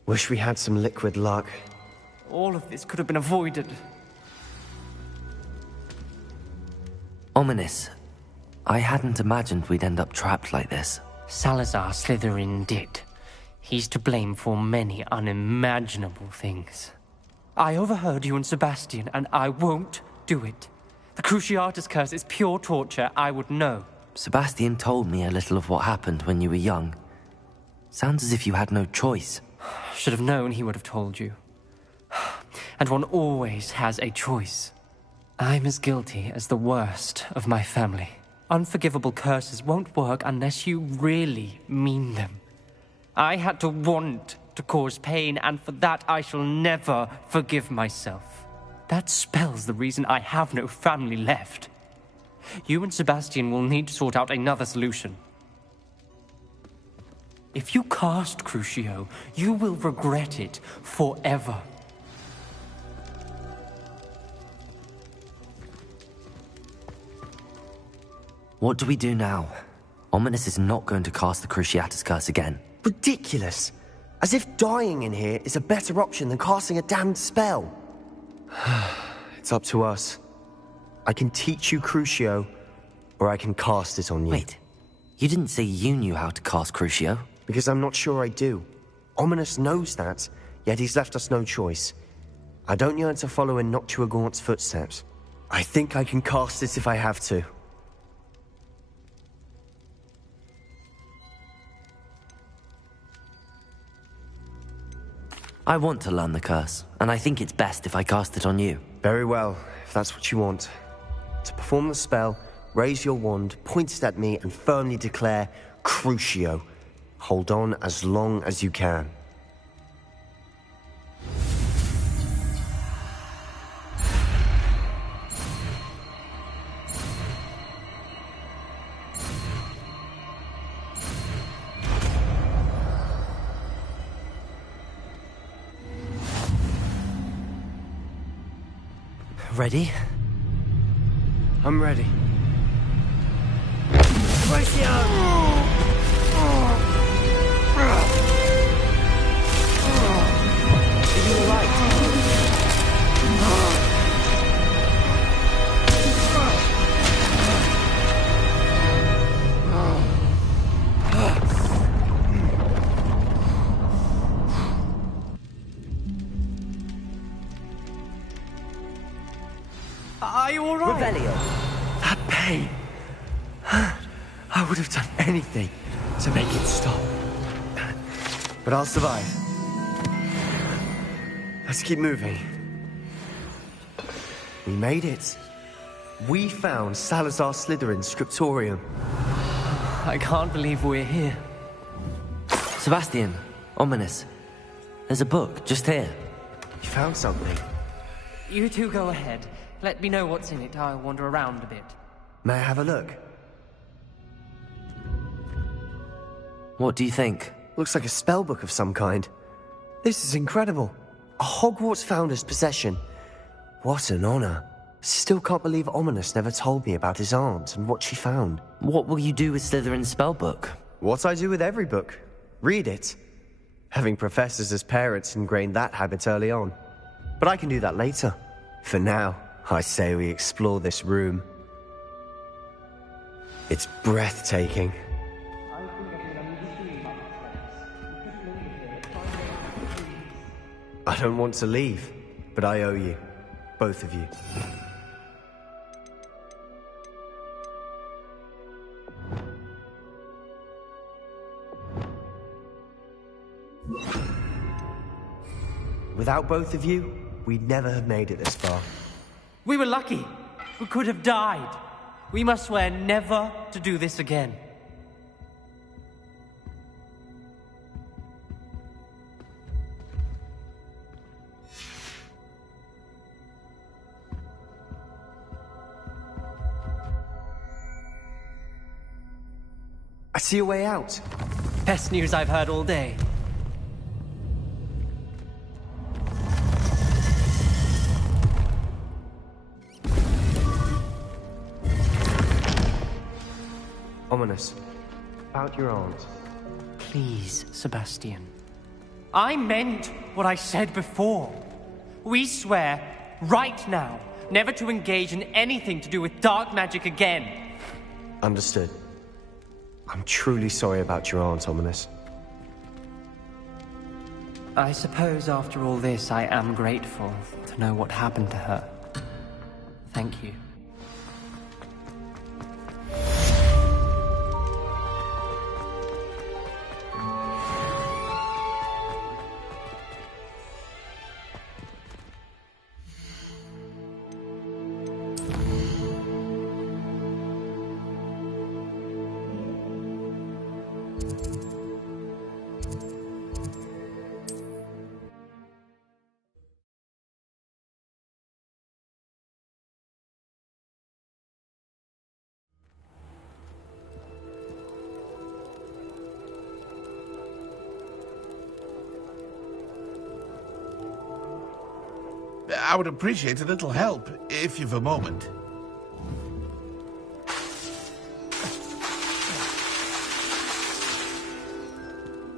Wish we had some liquid luck. All of this could have been avoided. Ominous. I hadn't imagined we'd end up trapped like this. Salazar Slytherin did. He's to blame for many unimaginable things. I overheard you and Sebastian, and I won't do it. The Cruciatus curse is pure torture, I would know. Sebastian told me a little of what happened when you were young. Sounds as if you had no choice. Should have known he would have told you. And one always has a choice. I'm as guilty as the worst of my family. Unforgivable curses won't work unless you really mean them. I had to want to cause pain, and for that I shall never forgive myself. That spells the reason I have no family left. You and Sebastian will need to sort out another solution. If you cast Crucio, you will regret it forever. What do we do now? Ominous is not going to cast the Cruciatus curse again. Ridiculous! As if dying in here is a better option than casting a damned spell. It's up to us. I can teach you Crucio, or I can cast it on you. Wait, you didn't say you knew how to cast Crucio? Because I'm not sure I do. Ominous knows that, yet he's left us no choice. I don't yearn to follow in Noctua Gaunt's footsteps. I think I can cast it if I have to. I want to learn the curse, and I think it's best if I cast it on you. Very well, if that's what you want. To perform the spell, raise your wand, point it at me, and firmly declare, Crucio. Hold on as long as you can. Ready? I'm ready. Are you all right? Revelio. That pain. I would have done anything to make it stop. But I'll survive. Let's keep moving. We made it. We found Salazar Slytherin's scriptorium. I can't believe we're here. Sebastian, Ominous. There's a book just here. You found something. You two go ahead. Let me know what's in it. I'll wander around a bit. May I have a look? What do you think? Looks like a spellbook of some kind. This is incredible. A Hogwarts founder's possession. What an honor. Still can't believe Ominous never told me about his aunt and what she found. What will you do with Slytherin's spellbook? What I do with every book. Read it. Having professors as parents ingrained that habit early on. But I can do that later. For now, I say we explore this room. It's breathtaking. I don't want to leave, but I owe you. Both of you. Without both of you, we'd never have made it this far. We were lucky. We could have died. We must swear never to do this again. I see a way out. Best news I've heard all day. Ominous. About your aunt. Please, Sebastian. I meant what I said before. We swear, right now, never to engage in anything to do with dark magic again. Understood. I'm truly sorry about your aunt, Ominous. I suppose after all this, I am grateful to know what happened to her. Thank you. I would appreciate a little help, if you've a moment.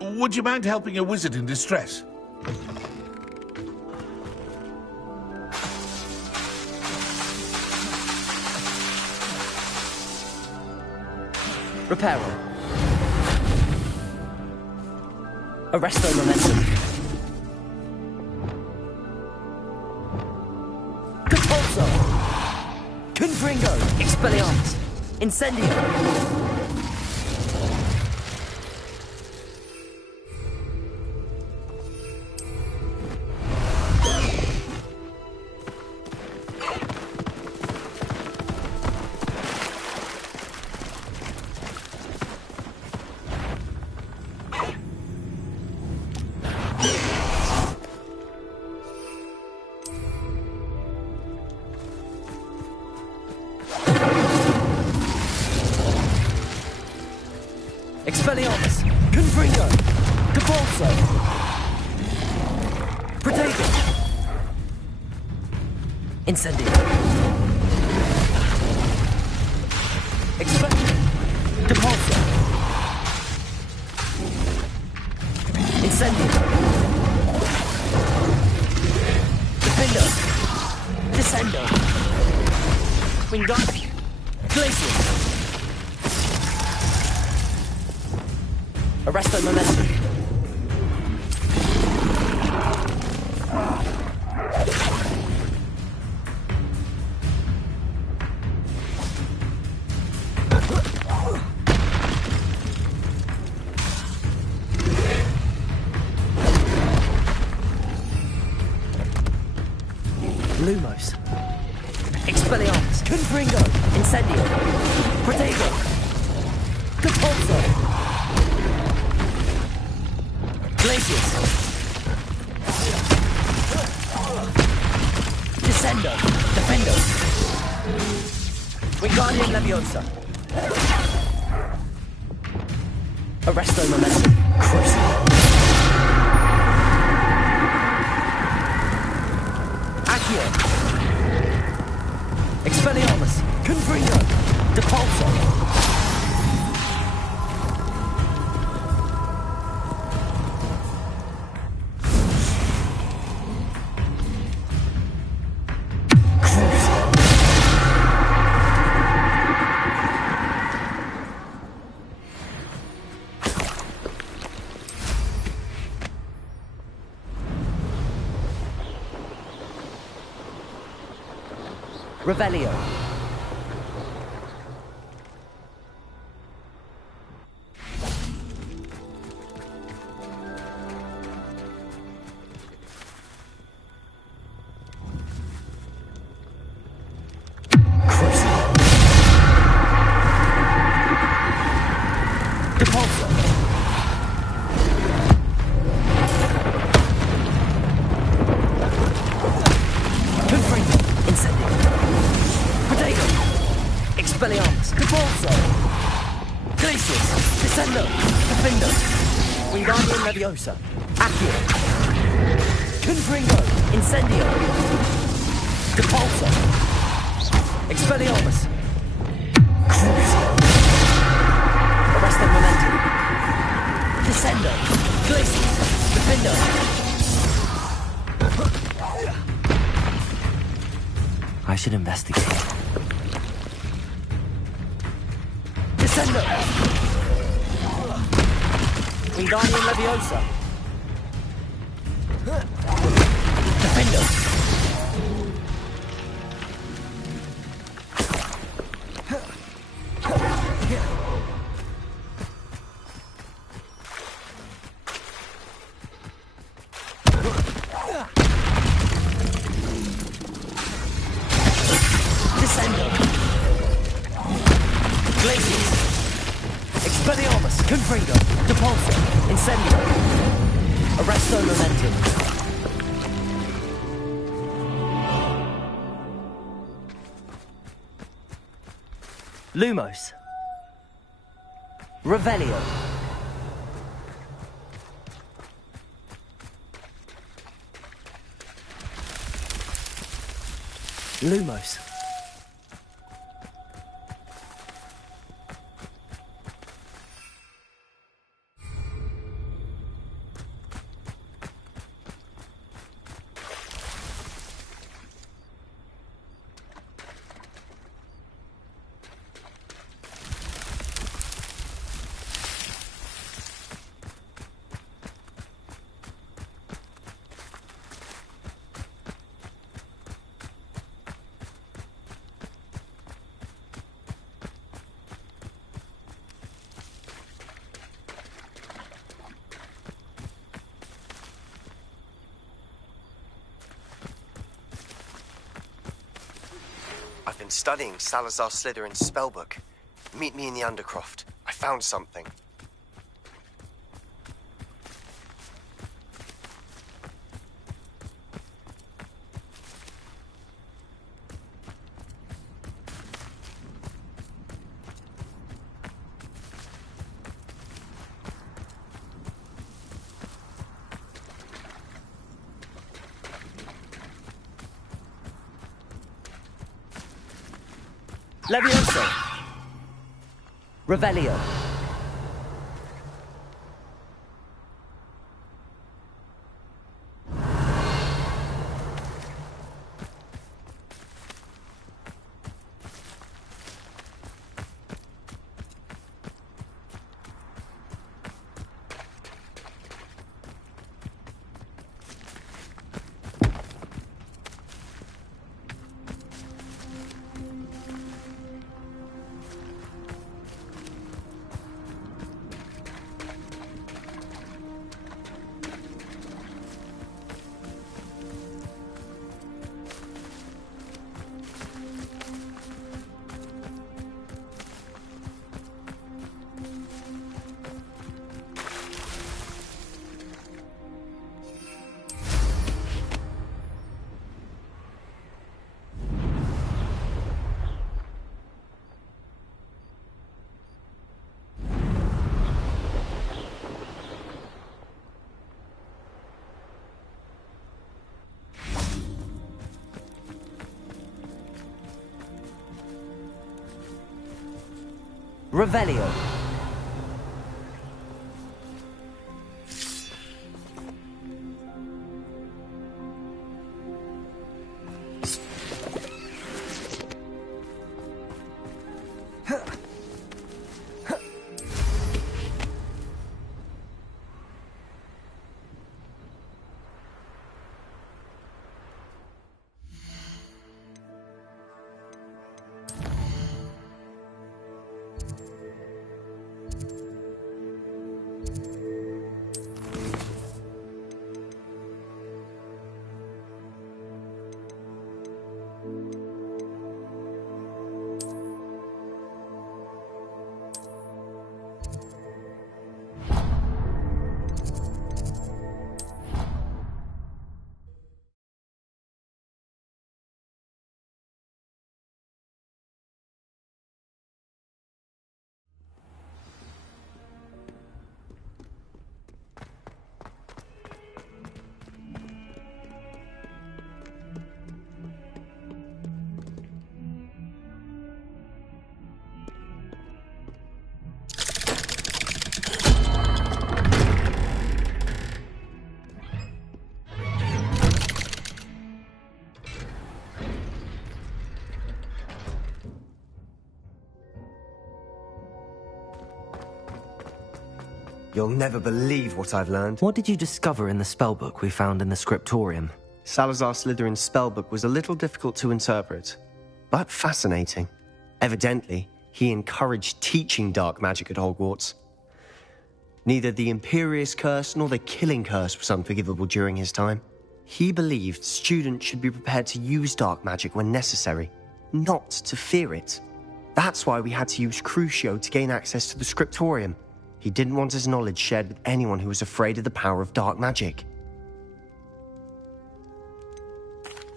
Would you mind helping a wizard in distress? Reparo. Arresto momentum. Compulso. Confringo. Expelliarmus. Incendio. Expelliarmus! Confringo! Compulso! Protego! Incendio! Expelliarmus! Compulso! Incendio! Defendo! Descendo! Wingardium! Glacius! Arresto momentum. Lumos. Expelliarmus. Confringo. Incendio. Protego. Compulso. Glacius! Descendo! Defendo! Wingardium Leviosa! Arresto momentum! Crucible! Accio! Expelliarmus! Confringo! Depulso! Revelio. Depulso. Confringo. Incendio. Potato! Expelliarmus! Depulso! Glacius! Descendo! Defendo! Wingardium Leviosa! Accio! Confringo! Incendio! Depulso! Expelliarmus! Crucio! Arresto Momentum! Descendo! Glacius! Defendo! I should investigate. Descendo! Wingardium Leviosa! Defendo! Descendo! Glacius! Expelliarmus! Confringo! Depulso! Incendio! Arresto Momentum! Lumos! Revelio! Lumos! I've been studying Salazar Slytherin's spellbook. Meet me in the Undercroft. I found something. Levioso! Revelio! Revelio. You'll never believe what I've learned. What did you discover in the spellbook we found in the scriptorium? Salazar Slytherin's spellbook was a little difficult to interpret, but fascinating. Evidently, he encouraged teaching dark magic at Hogwarts. Neither the Imperious Curse nor the Killing Curse was unforgivable during his time. He believed students should be prepared to use dark magic when necessary, not to fear it. That's why we had to use Crucio to gain access to the scriptorium. He didn't want his knowledge shared with anyone who was afraid of the power of dark magic.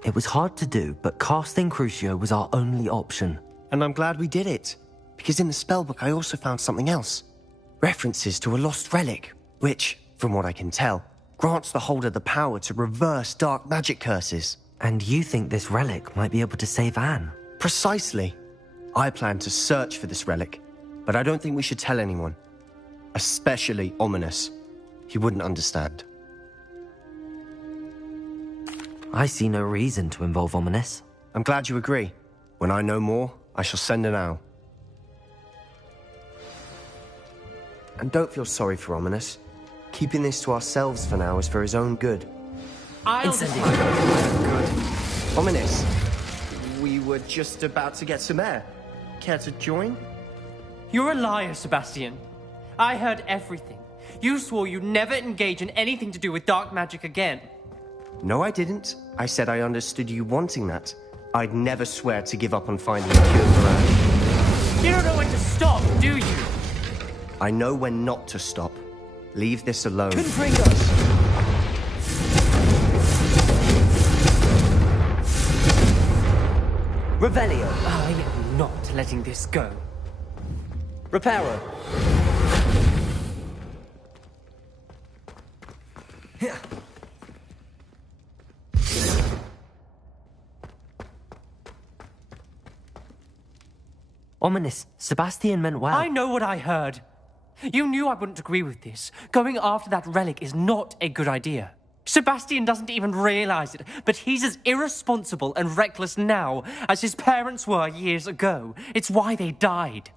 It was hard to do, but casting Crucio was our only option. And I'm glad we did it, because in the spellbook I also found something else. References to a lost relic, which, from what I can tell, grants the holder the power to reverse dark magic curses. And you think this relic might be able to save Anne? Precisely. I plan to search for this relic, but I don't think we should tell anyone. Especially Ominous. He wouldn't understand. I see no reason to involve Ominous. I'm glad you agree. When I know more, I shall send an owl. And don't feel sorry for Ominous. Keeping this to ourselves for now is for his own good. Good. Ominous, we were just about to get some air. Care to join? You're a liar, Sebastian. I heard everything. You swore you'd never engage in anything to do with dark magic again. No, I didn't. I said I understood you wanting that. I'd never swear to give up on finding a cure for Anne. You don't know when to stop, do you? I know when not to stop. Leave this alone. Confringos! Revelio. I am not letting this go. Reparo. Ominous, Sebastian meant well. I know what I heard. You knew I wouldn't agree with this. Going after that relic is not a good idea. Sebastian doesn't even realize it, but he's as irresponsible and reckless now as his parents were years ago. It's why they died.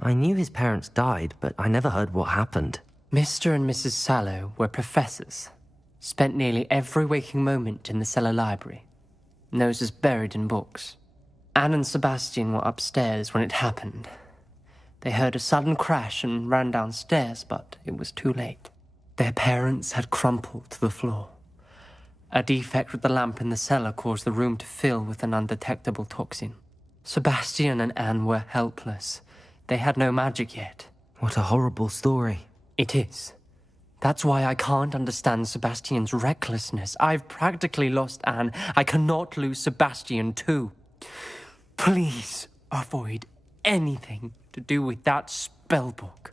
I knew his parents died, but I never heard what happened. Mr. and Mrs. Sallow were professors. Spent nearly every waking moment in the cellar library. Noses buried in books. Anne and Sebastian were upstairs when it happened. They heard a sudden crash and ran downstairs, but it was too late. Their parents had crumpled to the floor. A defect with the lamp in the cellar caused the room to fill with an undetectable toxin. Sebastian and Anne were helpless. They had no magic yet. What a horrible story. It is. That's why I can't understand Sebastian's recklessness. I've practically lost Anne. I cannot lose Sebastian too. Please avoid anything to do with that spellbook.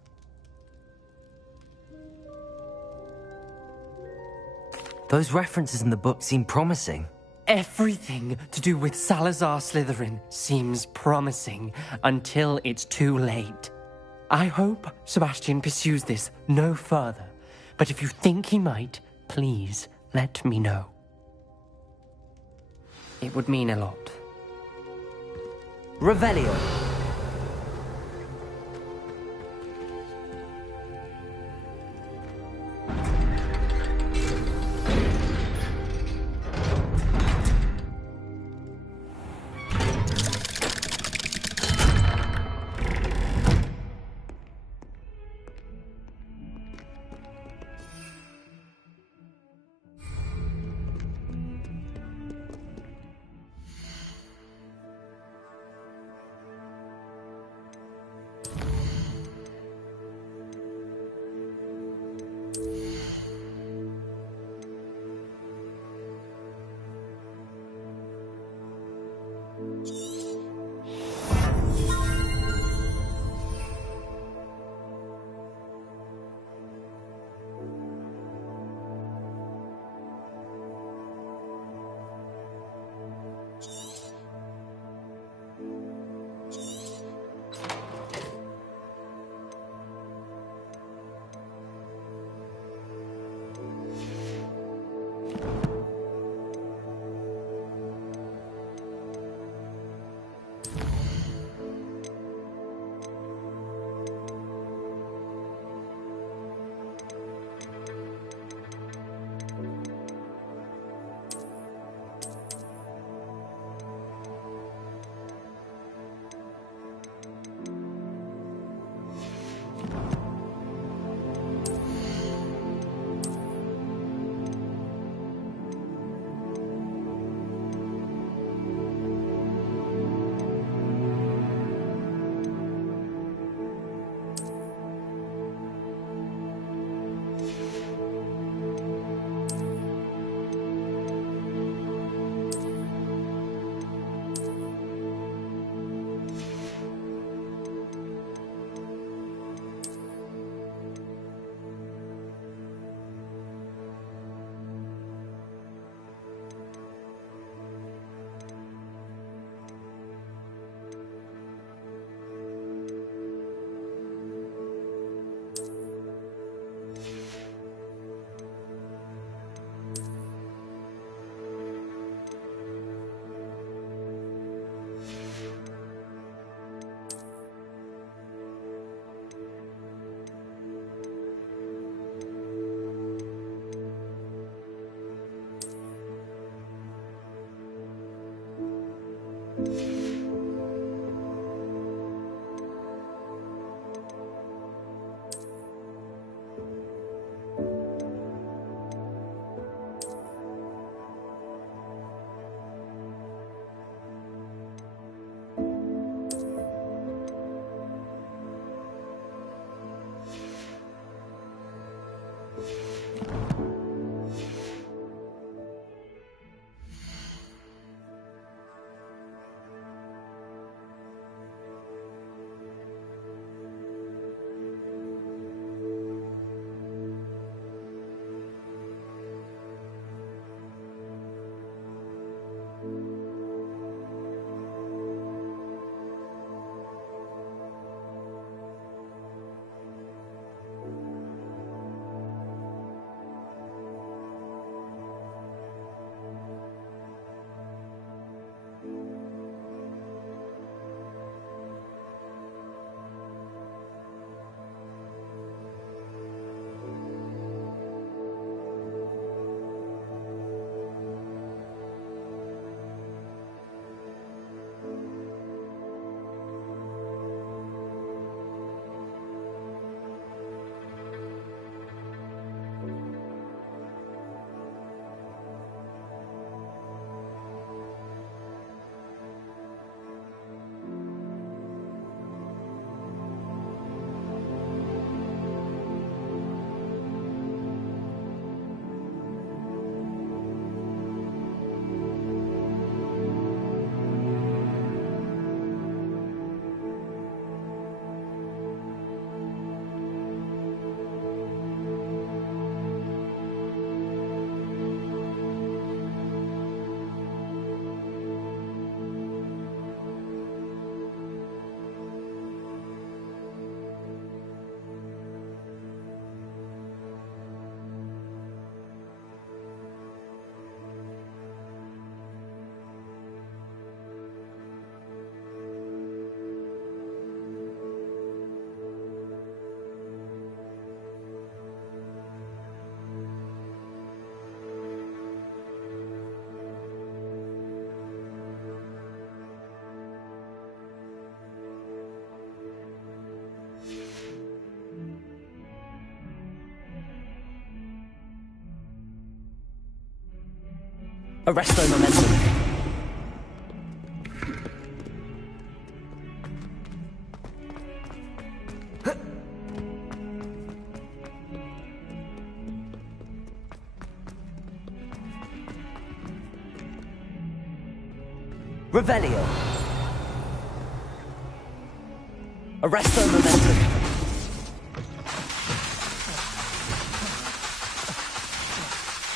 Those references in the book seem promising. Everything to do with Salazar Slytherin seems promising until it's too late. I hope Sebastian pursues this no further, but if you think he might, please let me know. It would mean a lot. Revelio. Arresto momentum. Revelio. Arresto momentum.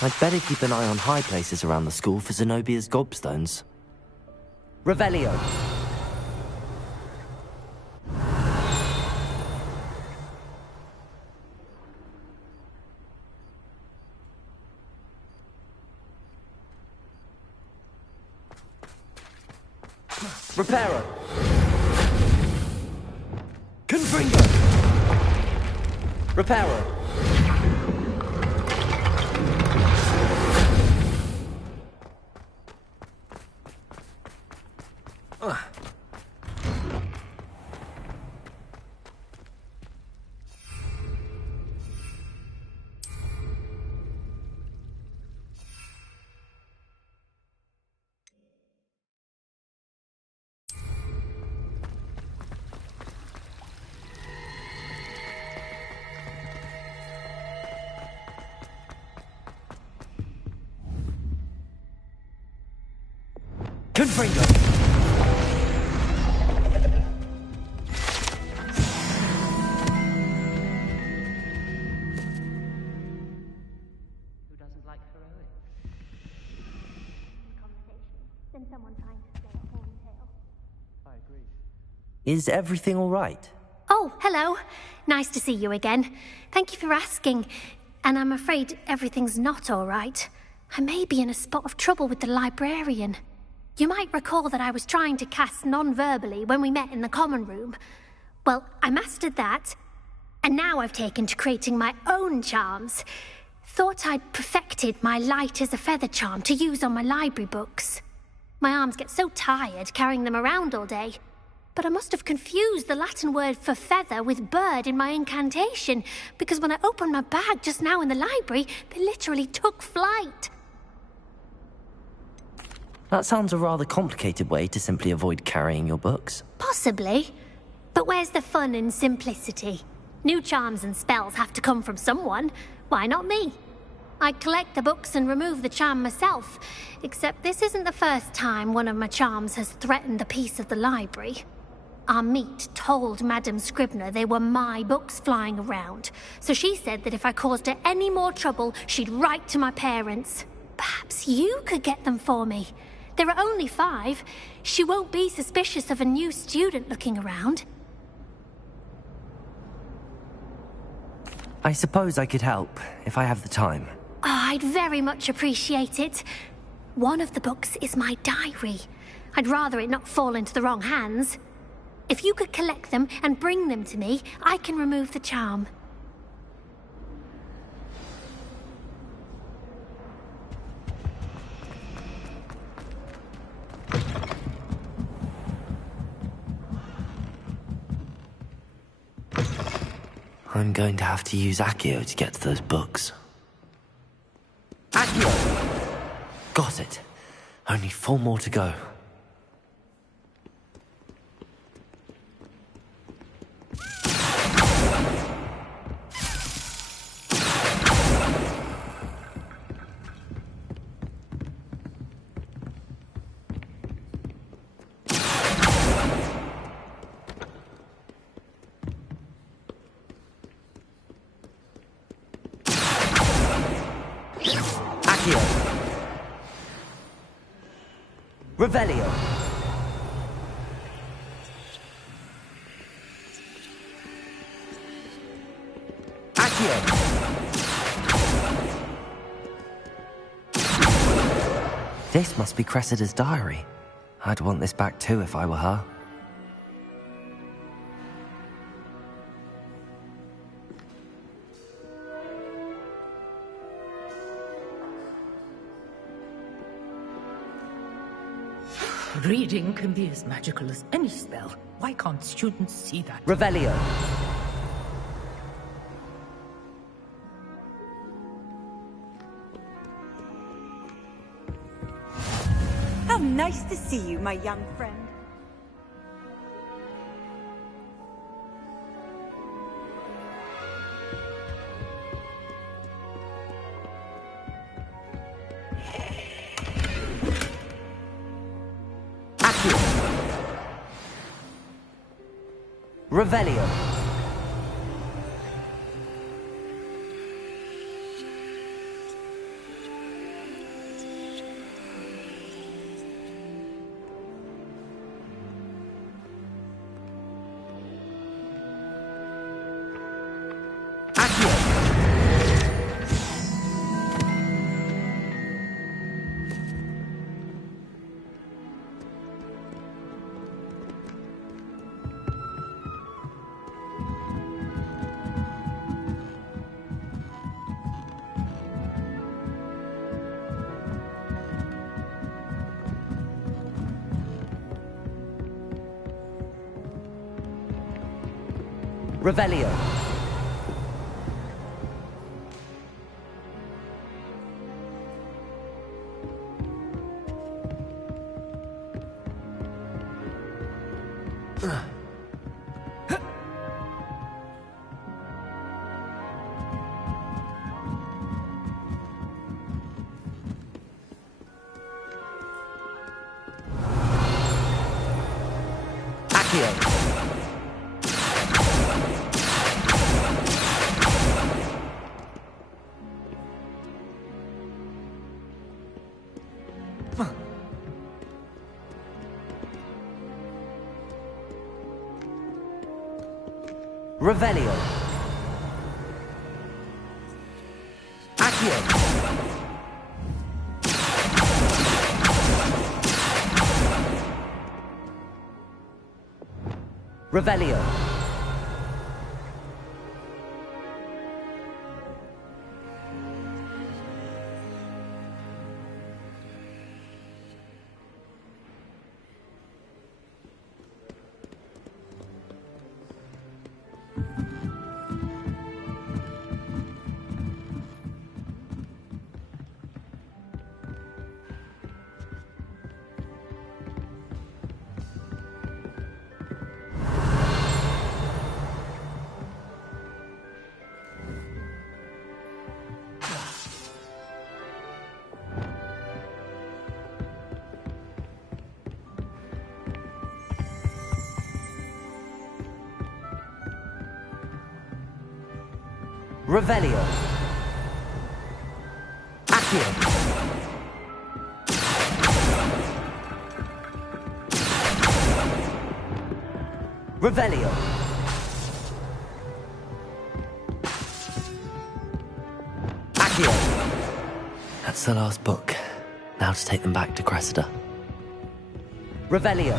I'd better keep an eye on high places around the school for Zenobia's gobstones. Revelio. Reparo. Confringo. Reparo. Confringo. Who doesn't like heroic? Conversation. Then someone trying to play a horn tale. I agree. Is everything all right? Oh, hello. Nice to see you again. Thank you for asking. And I'm afraid everything's not all right. I may be in a spot of trouble with the librarian. You might recall that I was trying to cast non-verbally when we met in the common room. Well, I mastered that, and now I've taken to creating my own charms. Thought I'd perfected my light as a feather charm to use on my library books. My arms get so tired carrying them around all day. But I must have confused the Latin word for feather with bird in my incantation, because when I opened my bag just now in the library, they literally took flight. That sounds a rather complicated way to simply avoid carrying your books. Possibly. But where's the fun in simplicity? New charms and spells have to come from someone. Why not me? I collect the books and remove the charm myself. Except this isn't the first time one of my charms has threatened the peace of the library. Our meet told Madame Scribner they were my books flying around. So she said that if I caused her any more trouble, she'd write to my parents. Perhaps you could get them for me. There are only 5. She won't be suspicious of a new student looking around. I suppose I could help, if I have the time. Oh, I'd very much appreciate it. One of the books is my diary. I'd rather it not fall into the wrong hands. If you could collect them and bring them to me, I can remove the charm. I'm going to have to use Accio to get to those books. Accio! Got it. Only 4 more to go. Revelio. Accio. This must be Cressida's diary. I'd want this back too if I were her. Reading can be as magical as any spell. Why can't students see that? Revelio. nice to see you, my young friend. Revelio. Revelio. Accio. Revelio. Accio. Revelio. Revelio. Accio. Revelio. Accio. That's the last book. Now to take them back to Cressida. Revelio.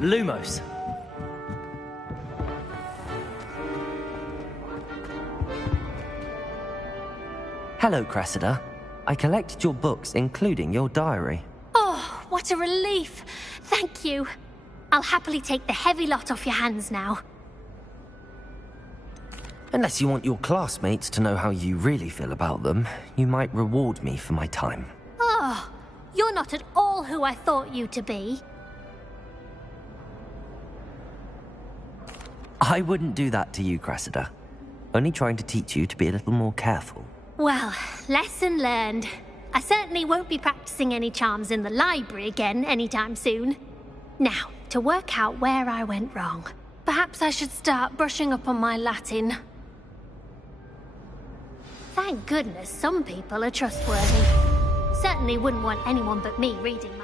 Lumos. Hello, Cressida. I collected your books, including your diary. Oh, what a relief. Thank you. I'll happily take the heavy lot off your hands now. Unless you want your classmates to know how you really feel about them, you might reward me for my time. Oh, you're not at all who I thought you to be. I wouldn't do that to you, Cressida. Only trying to teach you to be a little more careful. Well, lesson learned. I certainly won't be practicing any charms in the library again anytime soon. Now, to work out where I went wrong. Perhaps I should start brushing up on my Latin. Thank goodness some people are trustworthy. Certainly wouldn't want anyone but me reading